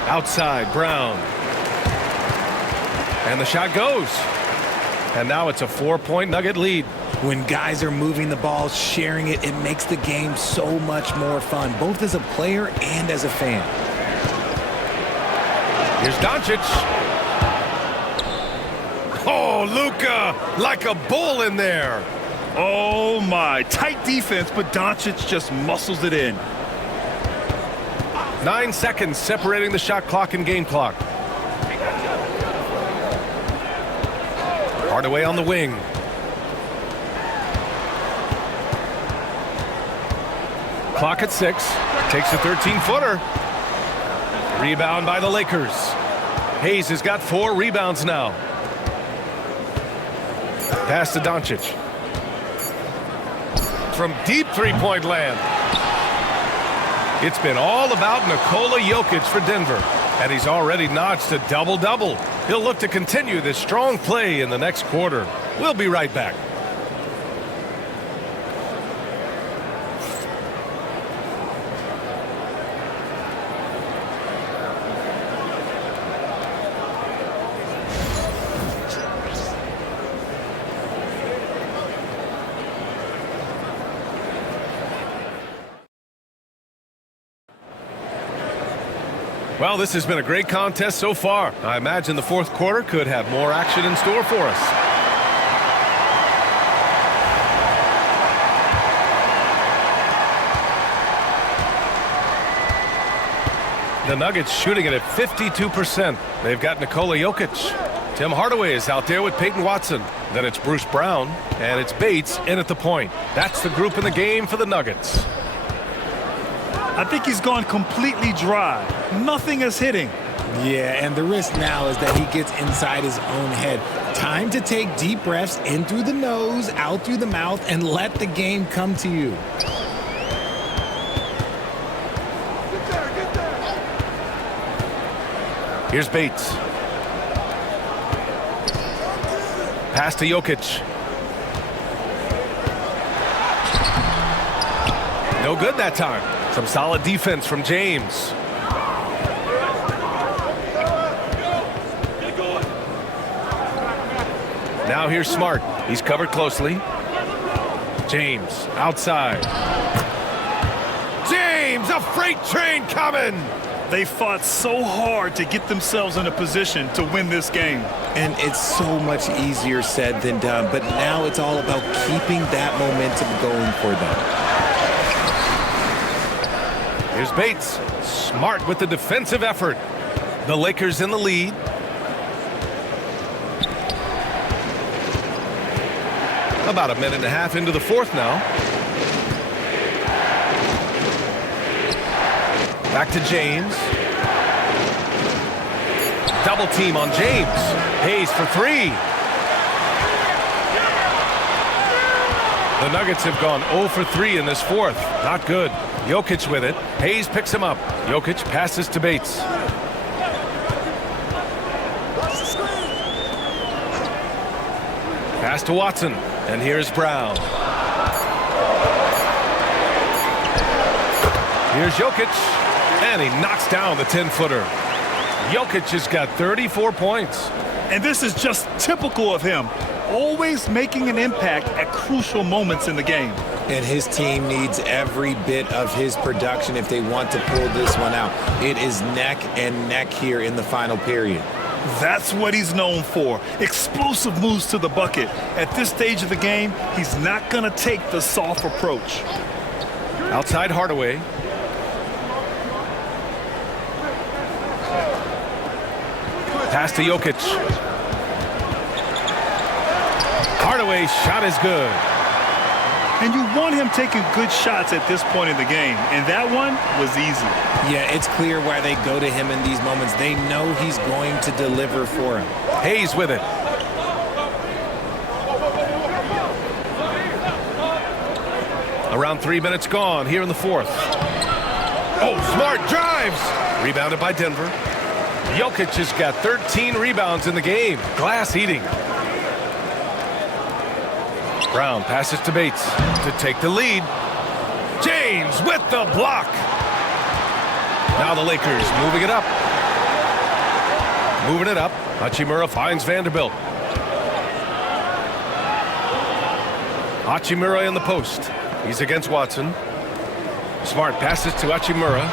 Outside, Brown. And the shot goes. And now it's a 4-point Nugget lead. When guys are moving the ball, sharing it, it makes the game so much more fun, both as a player and as a fan. Here's Doncic. Oh, Luka, like a bull in there. Oh my, tight defense, but Doncic just muscles it in. 9 seconds separating the shot clock and game clock. Hardaway on the wing. Clock at 6. Takes a 13-footer. Rebound by the Lakers. Hayes has got 4 rebounds now. Pass to Doncic. From deep three-point land. It's been all about Nikola Jokic for Denver, and he's already notched a double-double. He'll look to continue this strong play in the next quarter. We'll be right back. Well, this has been a great contest so far. I imagine the fourth quarter could have more action in store for us. The Nuggets shooting it at 52%. They've got Nikola Jokic. Tim Hardaway is out there with Peyton Watson. Then it's Bruce Brown, and it's Bates in at the point. That's the group in the game for the Nuggets. I think he's gone completely dry. Nothing is hitting. Yeah, and the risk now is that he gets inside his own head. Time to take deep breaths in through the nose, out through the mouth, and let the game come to you. Here's Bates. Pass to Jokic. No good that time. Some solid defense from James. Now here's Smart. He's covered closely. James outside. James, a freight train coming. They fought so hard to get themselves in a position to win this game. And it's so much easier said than done, but now it's all about keeping that momentum going for them. Here's Bates. Smart with the defensive effort. The Lakers in the lead. About a minute and a half into the fourth now. Back to James. Double team on James. Hayes for three. The Nuggets have gone 0 for 3 in this fourth. Not good. Jokic with it. Hayes picks him up. Jokic passes to Bates. Pass to Watson. And here's Brown. Here's Jokic. And he knocks down the 10-footer. Jokic has got 34 points. And this is just typical of him. Always making an impact at crucial moments in the game. And his team needs every bit of his production if they want to pull this one out. It is neck and neck here in the final period. That's what he's known for. Explosive moves to the bucket. At this stage of the game, he's not going to take the soft approach. Outside Hardaway. Pass to Jokic. Hardaway's shot is good. And you want him taking good shots at this point in the game. And that one was easy. Yeah, it's clear why they go to him in these moments. They know he's going to deliver for him. Hayes with it. Around 3 minutes gone here in the fourth. Oh, Smart drives. Rebounded by Denver. Jokic has got 13 rebounds in the game. Glass eating. Brown passes to Bates to take the lead. James with the block. Now the Lakers moving it up. Moving it up. Hachimura finds Vanderbilt. Hachimura in the post. He's against Watson. Smart passes to Hachimura.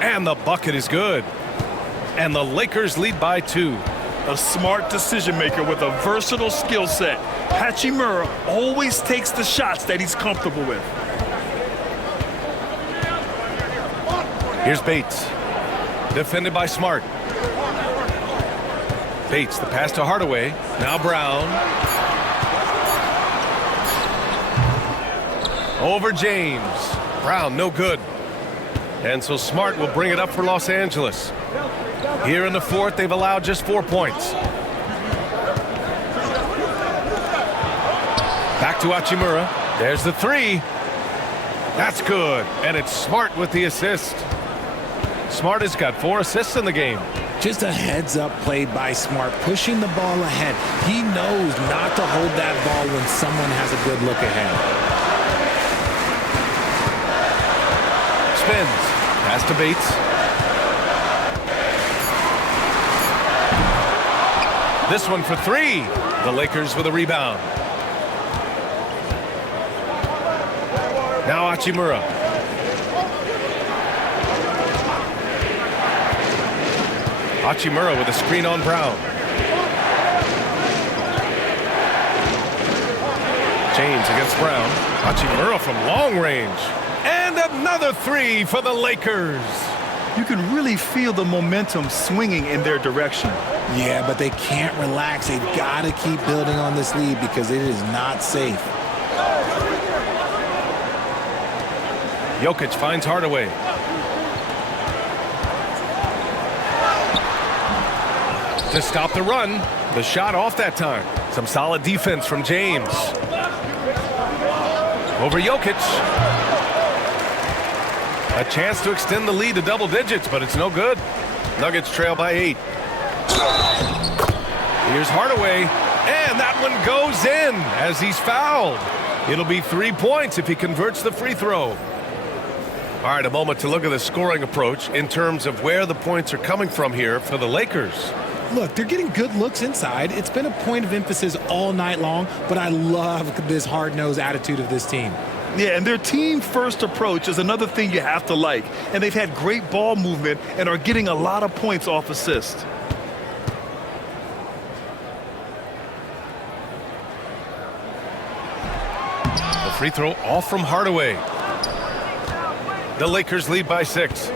And the bucket is good. And the Lakers lead by 2. A smart decision maker with a versatile skill set. Hachimura always takes the shots that he's comfortable with. Here's Bates. Defended by Smart. Bates, the pass to Hardaway. Now Brown. Over James. Brown, no good. And so Smart will bring it up for Los Angeles. Here in the fourth, they've allowed just 4 points. Back to Hachimura. There's the three. That's good. And it's Smart with the assist. Smart has got 4 assists in the game. Just a heads-up play by Smart, pushing the ball ahead. He knows not to hold that ball when someone has a good look ahead. Spins. Pass to Bates. This one for 3. The Lakers with a rebound. Now Hachimura. Hachimura with a screen on Brown. James against Brown. Hachimura from long range. And another 3 for the Lakers. You can really feel the momentum swinging in their direction. Yeah, but they can't relax. They've got to keep building on this lead because it is not safe. Jokic finds Hardaway. To stop the run. The shot off that time. Some solid defense from James. Over Jokic. A chance to extend the lead to double digits, but it's no good. Nuggets trail by 8. Here's Hardaway, and that one goes in as he's fouled. It'll be 3 points if he converts the free throw. All right, a moment to look at the scoring approach in terms of where the points are coming from here for the Lakers. Look, they're getting good looks inside. It's been a point of emphasis all night long, but I love this hard-nosed attitude of this team. Yeah, and their team-first approach is another thing you have to like. And they've had great ball movement and are getting a lot of points off assist. The free throw off from Hardaway. The Lakers lead by 6.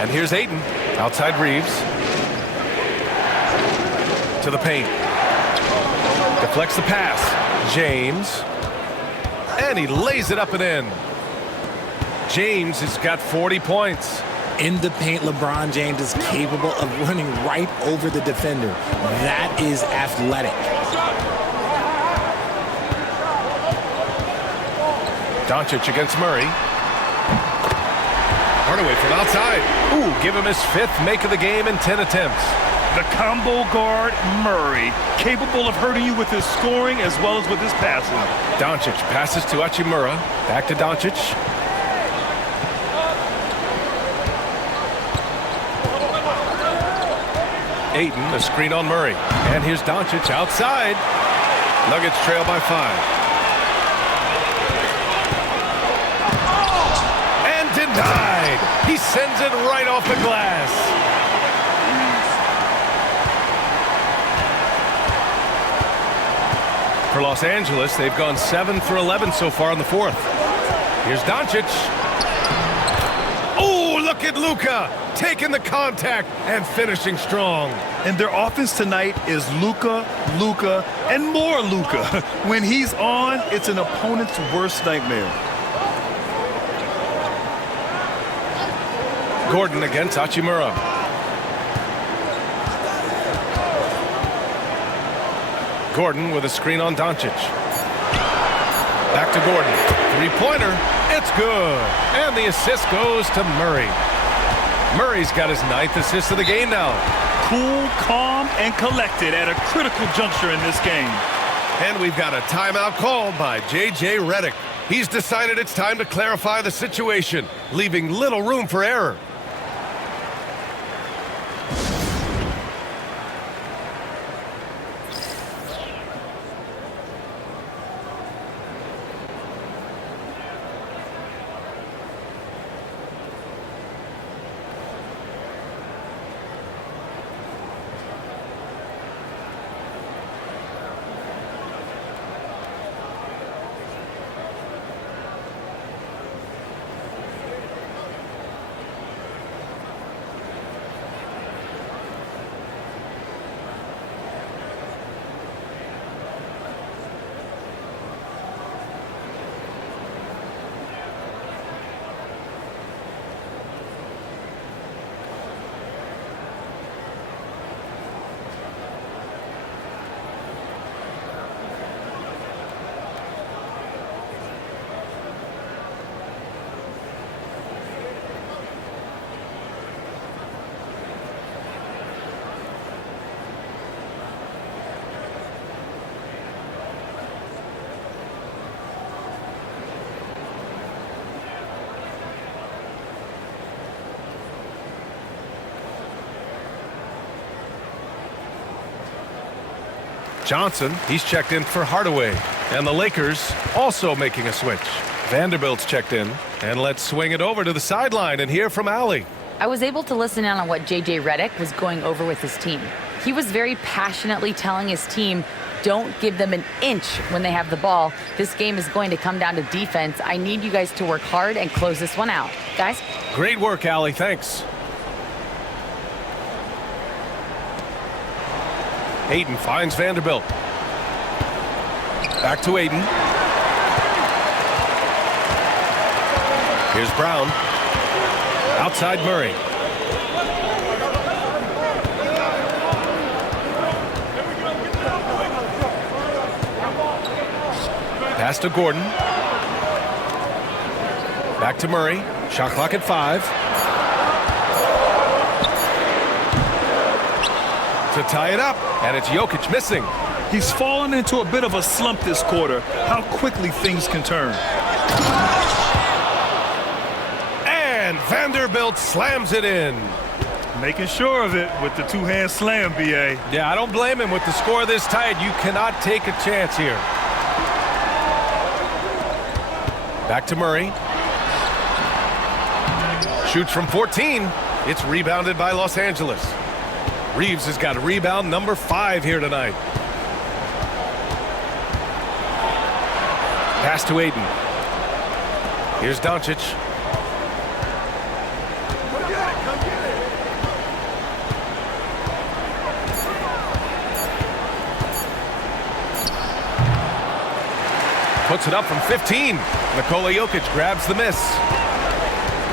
And here's Ayton. Outside Reeves. To the paint. Deflects the pass. James. And he lays it up and in. James has got 40 points. In the paint, LeBron James is capable of running right over the defender. That is athletic. Doncic against Murray. Hardaway from outside. Ooh, give him his 5th make of the game in 10 attempts. The combo guard, Murray, capable of hurting you with his scoring as well as with his passing. Doncic passes to Hachimura. Back to Doncic. Ayton, a screen on Murray. And here's Doncic outside. Nuggets trail by 5. And denied. He sends it right off the glass. For Los Angeles, they've gone 7 for 11 so far in the 4th. Here's Doncic. Oh, look at Luka taking the contact and finishing strong. And their offense tonight is Luka, and more Luka. When he's on, it's an opponent's worst nightmare. Gordon against Hachimura. Gordon with a screen on Doncic. Back to Gordon. 3-pointer. It's good. And the assist goes to Murray. Murray's got his 9th assist of the game now. Cool, calm, and collected at a critical juncture in this game. And we've got a timeout called by J.J. Redick. He's decided it's time to clarify the situation, leaving little room for error. Johnson, he's checked in for Hardaway. And the Lakers also making a switch. Vanderbilt's checked in. And let's swing it over to the sideline and hear from Allie. I was able to listen in on what J.J. Redick was going over with his team. He was very passionately telling his team, don't give them an inch when they have the ball. This game is going to come down to defense. I need you guys to work hard and close this one out. Guys? Great work, Allie. Thanks. Ayton finds Vanderbilt. Back to Ayton. Here's Brown. Outside Murray. Pass to Gordon. Back to Murray. Shot clock at 5. To tie it up, and it's Jokic missing. He's fallen into a bit of a slump this quarter. How quickly things can turn. And Vanderbilt slams it in. Making sure of it with the two-hand slam, B.A. Yeah, I don't blame him. With the score this tight, you cannot take a chance here. Back to Murray. Shoots from 14. It's rebounded by Los Angeles. Reeves has got a rebound number 5 here tonight. Pass to Ayton. Here's Doncic. puts it up from 15. Nikola Jokic grabs the miss.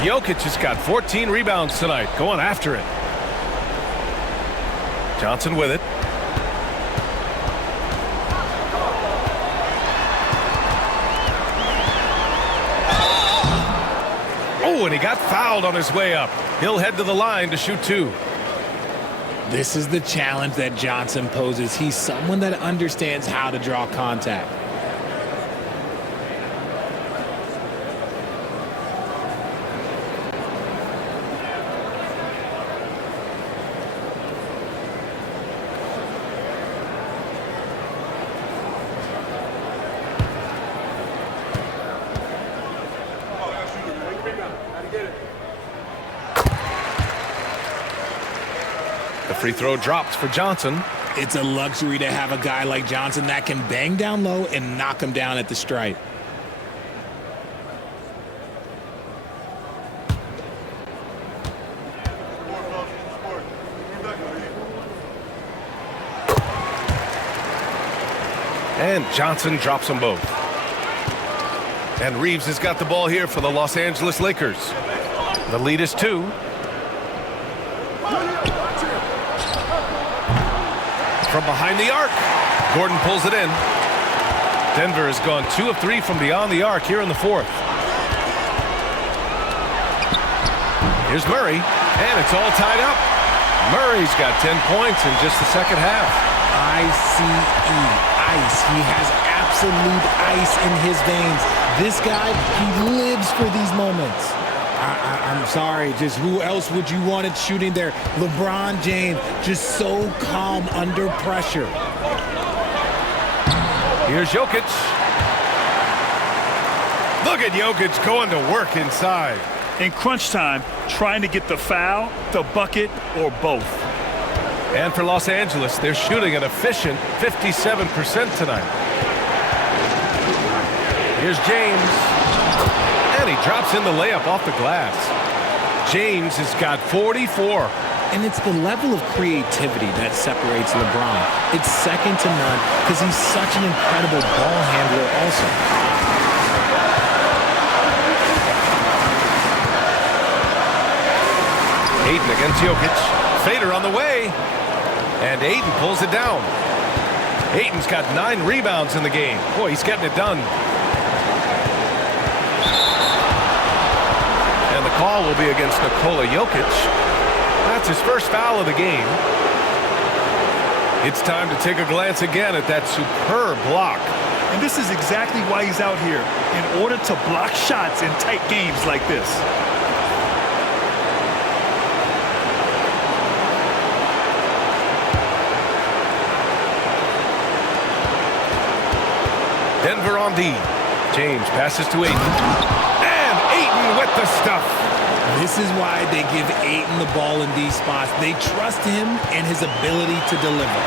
Jokic has got 14 rebounds tonight, going after it. Johnson with it. Oh, and he got fouled on his way up. He'll head to the line to shoot 2. This is the challenge that Johnson poses. He's someone that understands how to draw contact. The free throw drops for Johnson. It's a luxury to have a guy like Johnson that can bang down low and knock him down at the stripe. And Johnson drops them both. And Reeves has got the ball here for the Los Angeles Lakers. The lead is 2. From behind the arc, Gordon pulls it in. Denver has gone 2 of 3 from beyond the arc here in the 4th. Here's Murray, and it's all tied up. Murray's got 10 points in just the second half. I-C-E, ice. He has absolute ice in his veins. This guy, he lives for these moments. I'm sorry, just who else would you want it shooting there? LeBron James, just so calm under pressure. Here's Jokic. Look at Jokic going to work inside. In crunch time, trying to get the foul, the bucket, or both. And for Los Angeles, they're shooting an efficient 57% tonight. Here's James. And he drops in the layup off the glass. James has got 44. And it's the level of creativity that separates LeBron. It's second to none because he's such an incredible ball handler also. Ayton against Jokic. Fader on the way. And Ayton pulls it down. Ayton's got 9 rebounds in the game. Boy, he's getting it done. And the call will be against Nikola Jokic. That's his first foul of the game. It's time to take a glance again at that superb block. And this is exactly why he's out here, in order to block shots in tight games like this. Denver on D. James passes to Ayton. And Ayton with the stuff. This is why they give Ayton the ball in these spots. They trust him and his ability to deliver.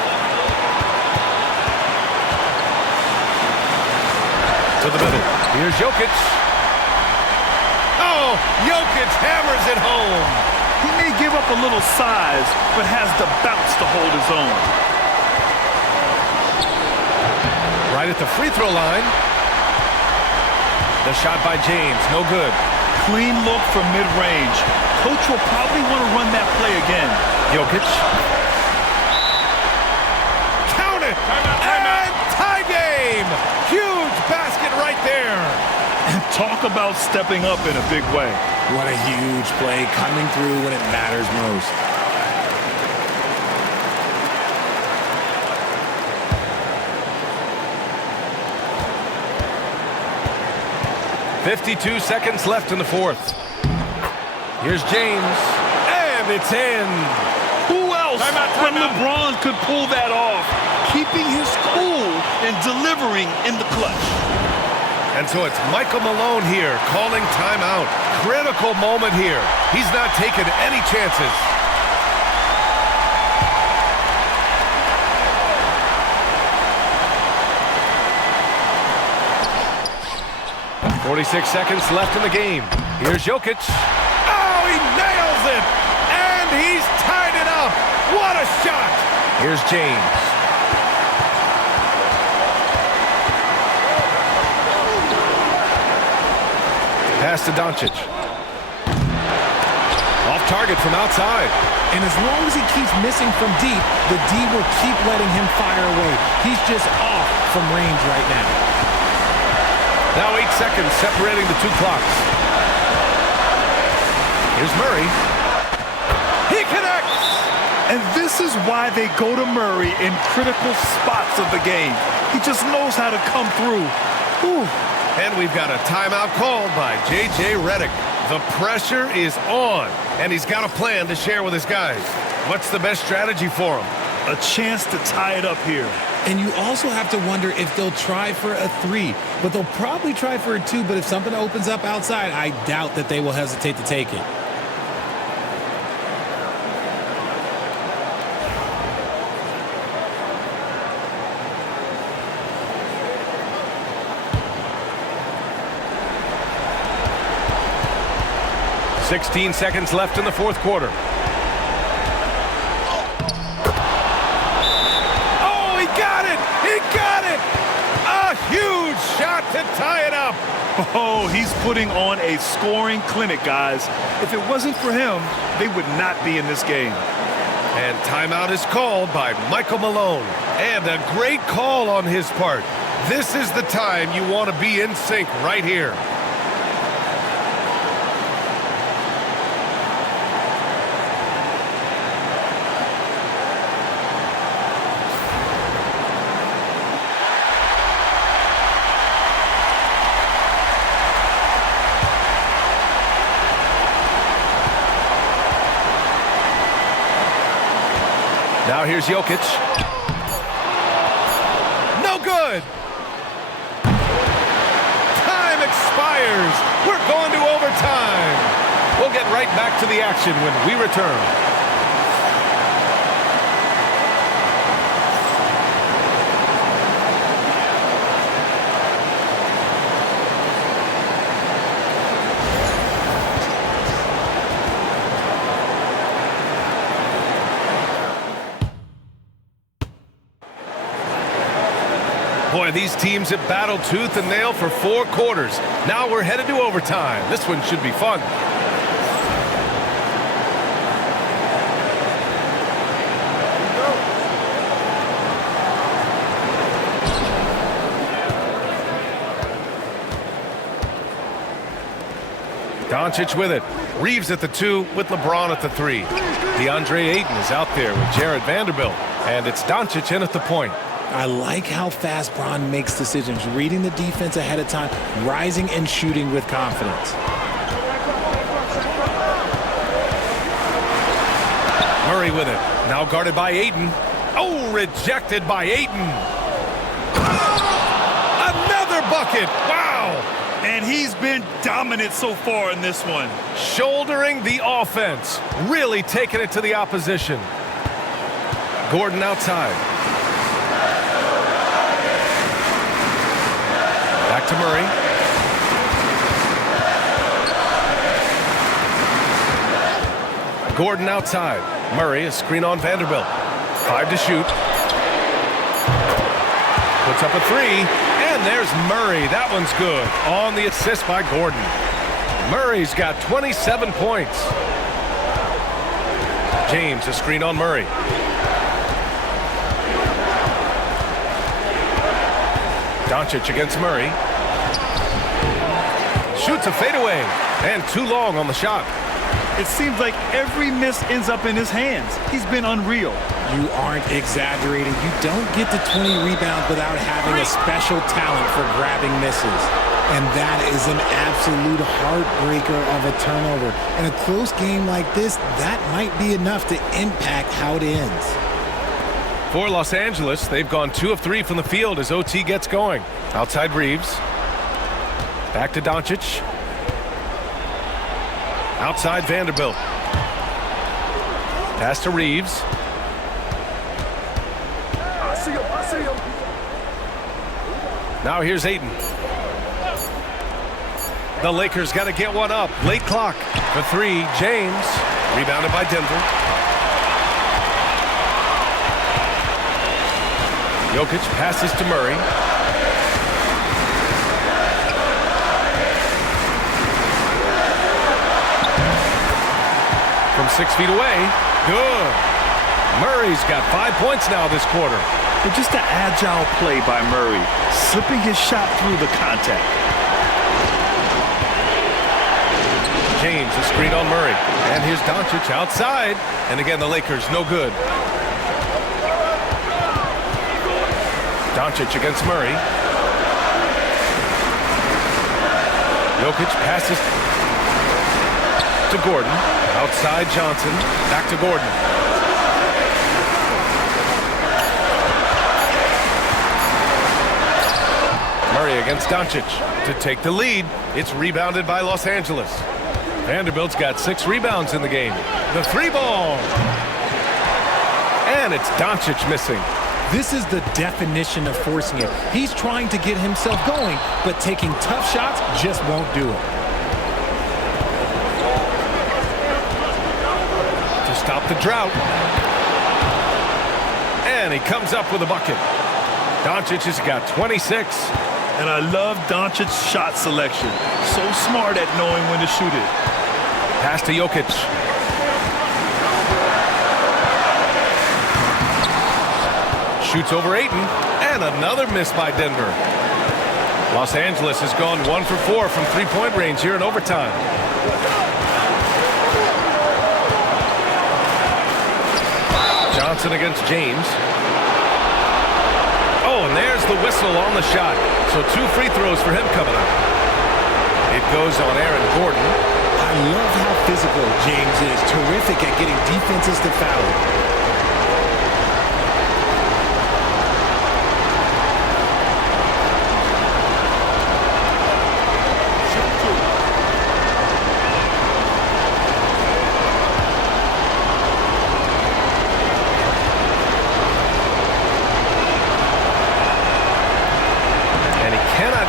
To the middle. Here's Jokic. Oh, Jokic hammers it home. He may give up a little size, but has the bounce to hold his own. Right at the free throw line. The shot by James, no good. Clean look from mid-range. Coach will probably want to run that play again. Jokic. Count it! And tie game! Huge basket right there. And talk about stepping up in a big way. What a huge play, coming through when it matters most. .52 seconds left in the 4th. Here's James. And it's in. Who else when LeBron could pull that off? Keeping his cool and delivering in the clutch. And so it's Michael Malone here calling timeout. Critical moment here. He's not taking any chances. 46 seconds left in the game. Here's Jokic. Oh, he nails it! And he's tied it up! What a shot! Here's James. Pass to Doncic. Off target from outside. And as long as he keeps missing from deep, the D will keep letting him fire away. He's just off from range right now. Now 8 seconds separating the two clocks. Here's Murray. He connects! And this is why they go to Murray in critical spots of the game. He just knows how to come through. Whew. And we've got a timeout called by J.J. Redick. The pressure is on, and he's got a plan to share with his guys. What's the best strategy for him? A chance to tie it up here. And you also have to wonder if they'll try for a 3, but they'll probably try for a 2, but if something opens up outside, I doubt that they will hesitate to take it. "16 seconds left in the fourth quarter. Oh, he got it! He got it! A huge shot to tie it up. Oh, he's putting on a scoring clinic, guys. If it wasn't for him, they would not be in this game. And timeout is called by Michael Malone. And a great call on his part. This is the time you want to be in sync right here. Now here's Jokic. No good. Time expires. We're going to overtime. We'll get right back to the action when we return. Boy, these teams have battled tooth and nail for 4 quarters. Now we're headed to overtime. This one should be fun. Doncic with it. Reeves at the 2 with LeBron at the 3. DeAndre Ayton is out there with Jared Vanderbilt. And it's Doncic in at the point. I like how fast Bron makes decisions, reading the defense ahead of time, rising and shooting with confidence. Murray with it. Now guarded by Ayton. Oh, rejected by Ayton. Another bucket. Wow. And he's been dominant so far in this one. Shouldering the offense. Really taking it to the opposition. Gordon outside. Back to Murray. Gordon outside. Murray, a screen on Vanderbilt. 5 to shoot. Puts up a 3. And there's Murray. That one's good. On the assist by Gordon. Murray's got 27 points. James, a screen on Murray. Doncic against Murray. Shoots a fadeaway. And too long on the shot. It seems like every miss ends up in his hands. He's been unreal. You aren't exaggerating. You don't get to 20 rebounds without having a special talent for grabbing misses. And that is an absolute heartbreaker of a turnover. In a close game like this, that might be enough to impact how it ends. For Los Angeles, they've gone 2 of 3 from the field as OT gets going. Outside Reeves. Back to Doncic. Outside Vanderbilt. Pass to Reeves. I see him. Now here's Ayton. The Lakers got to get one up. Late clock. For 3, James. Rebounded by Denver. Jokic passes to Murray. 6 feet away. Good. Murray's got 5 points now this quarter. But just an agile play by Murray, slipping his shot through the contact. James, a screen on Murray. And here's Doncic outside. And again, the Lakers, no good. Doncic against Murray. Jokic passes to Gordon. Outside Johnson. Back to Gordon. Murray against Doncic to take the lead. It's rebounded by Los Angeles. Vanderbilt's got 6 rebounds in the game. The 3-ball. And it's Doncic missing. This is the definition of forcing it. He's trying to get himself going, but taking tough shots just won't do it. To stop the drought. And he comes up with a bucket. Doncic has got 26. And I love Doncic's shot selection. So smart at knowing when to shoot it. Pass to Jokic. Shoots over Ayton. And another miss by Denver. Los Angeles has gone 1 for 4 from three-point range here in overtime. Johnson against James. Oh, and there's the whistle on the shot. So 2 free throws for him coming up. It goes on Aaron Gordon. I love how physical James is. Terrific at getting defenses to foul.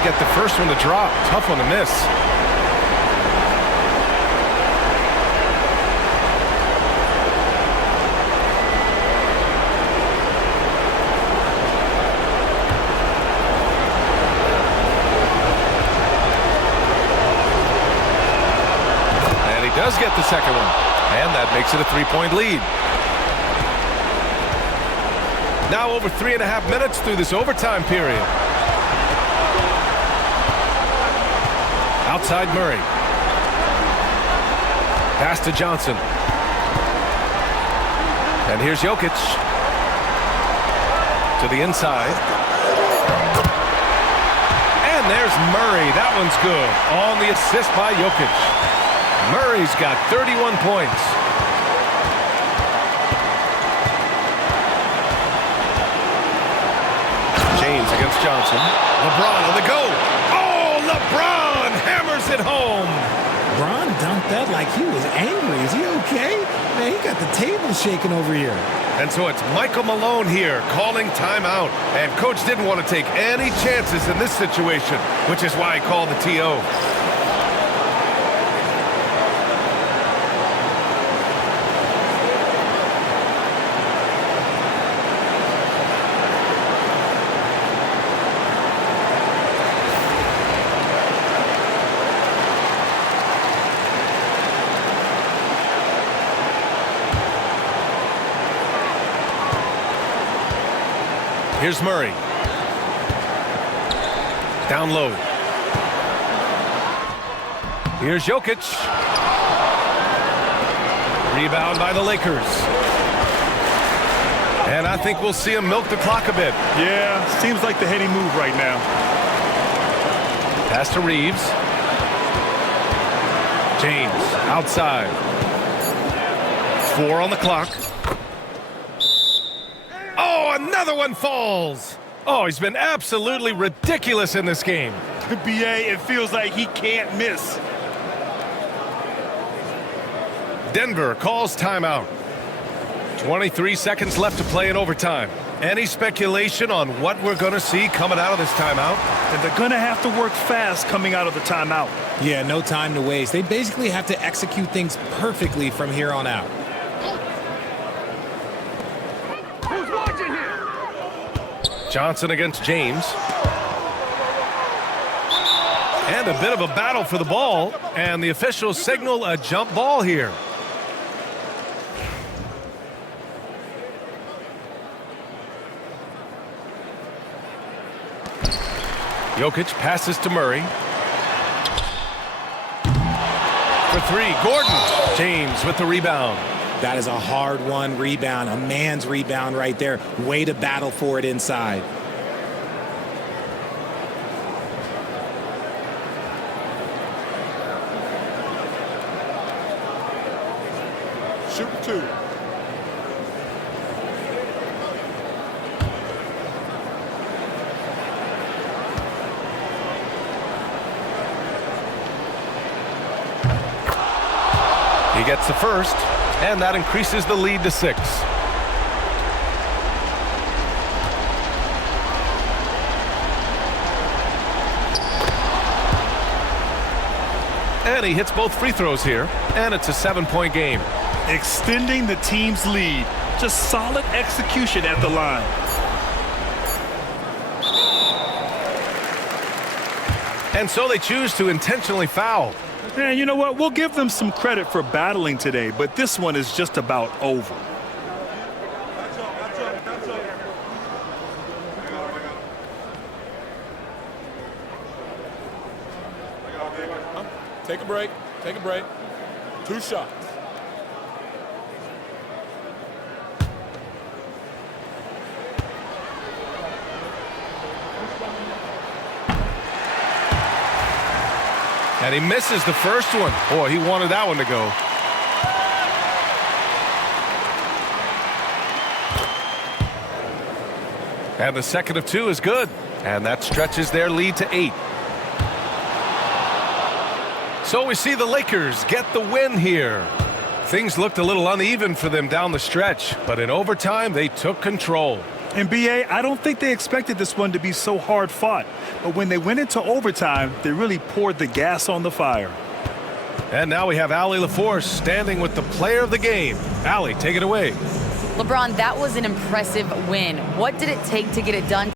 Get the first one to drop. Tough one to miss. And he does get the second one. And that makes it a 3-point lead. Now over 3.5 minutes through this overtime period. Outside Murray. Pass to Johnson. And here's Jokic. To the inside. And there's Murray. That one's good. On the assist by Jokic. Murray's got 31 points. James against Johnson. LeBron on the go. Oh, LeBron hammers it home. LeBron dunked that like he was angry. Is he okay? Man, he got the table shaking over here. And so it's Michael Malone here calling timeout. And coach didn't want to take any chances in this situation, which is why he called the TO. Here's Murray. Down low. Here's Jokic. Rebound by the Lakers. And I think we'll see him milk the clock a bit. Yeah, seems like the heady move right now. Pass to Reeves. James outside. 4 on the clock. Another one falls. Oh, he's been absolutely ridiculous in this game. BA, it feels like he can't miss. Denver calls timeout. 23 seconds left to play in overtime. Any speculation on what we're going to see coming out of this timeout? And they're going to have to work fast coming out of the timeout. Yeah, no time to waste. They basically have to execute things perfectly from here on out. Johnson against James. And a bit of a battle for the ball. And the officials signal a jump ball here. Jokic passes to Murray. For three, Gordon. James with the rebound. That is a hard-won rebound, a man's rebound right there. Way to battle for it inside. Shoot 2. He gets the first, and that increases the lead to 6. And he hits both free throws here, and it's a 7-point game. Extending the team's lead. Just solid execution at the line. And so they choose to intentionally foul. And you know what? We'll give them some credit for battling today, but this one is just about over. Take a break. Take a break. 2 shots. And he misses the first one. Boy, he wanted that one to go. And the second of 2 is good. And that stretches their lead to 8. So we see the Lakers get the win here. Things looked a little uneven for them down the stretch, but in overtime, they took control. And B.A., I don't think they expected this one to be so hard fought. But when they went into overtime, they really poured the gas on the fire. And now we have Allie LaForce standing with the player of the game. Allie, take it away. LeBron, that was an impressive win. What did it take to get it done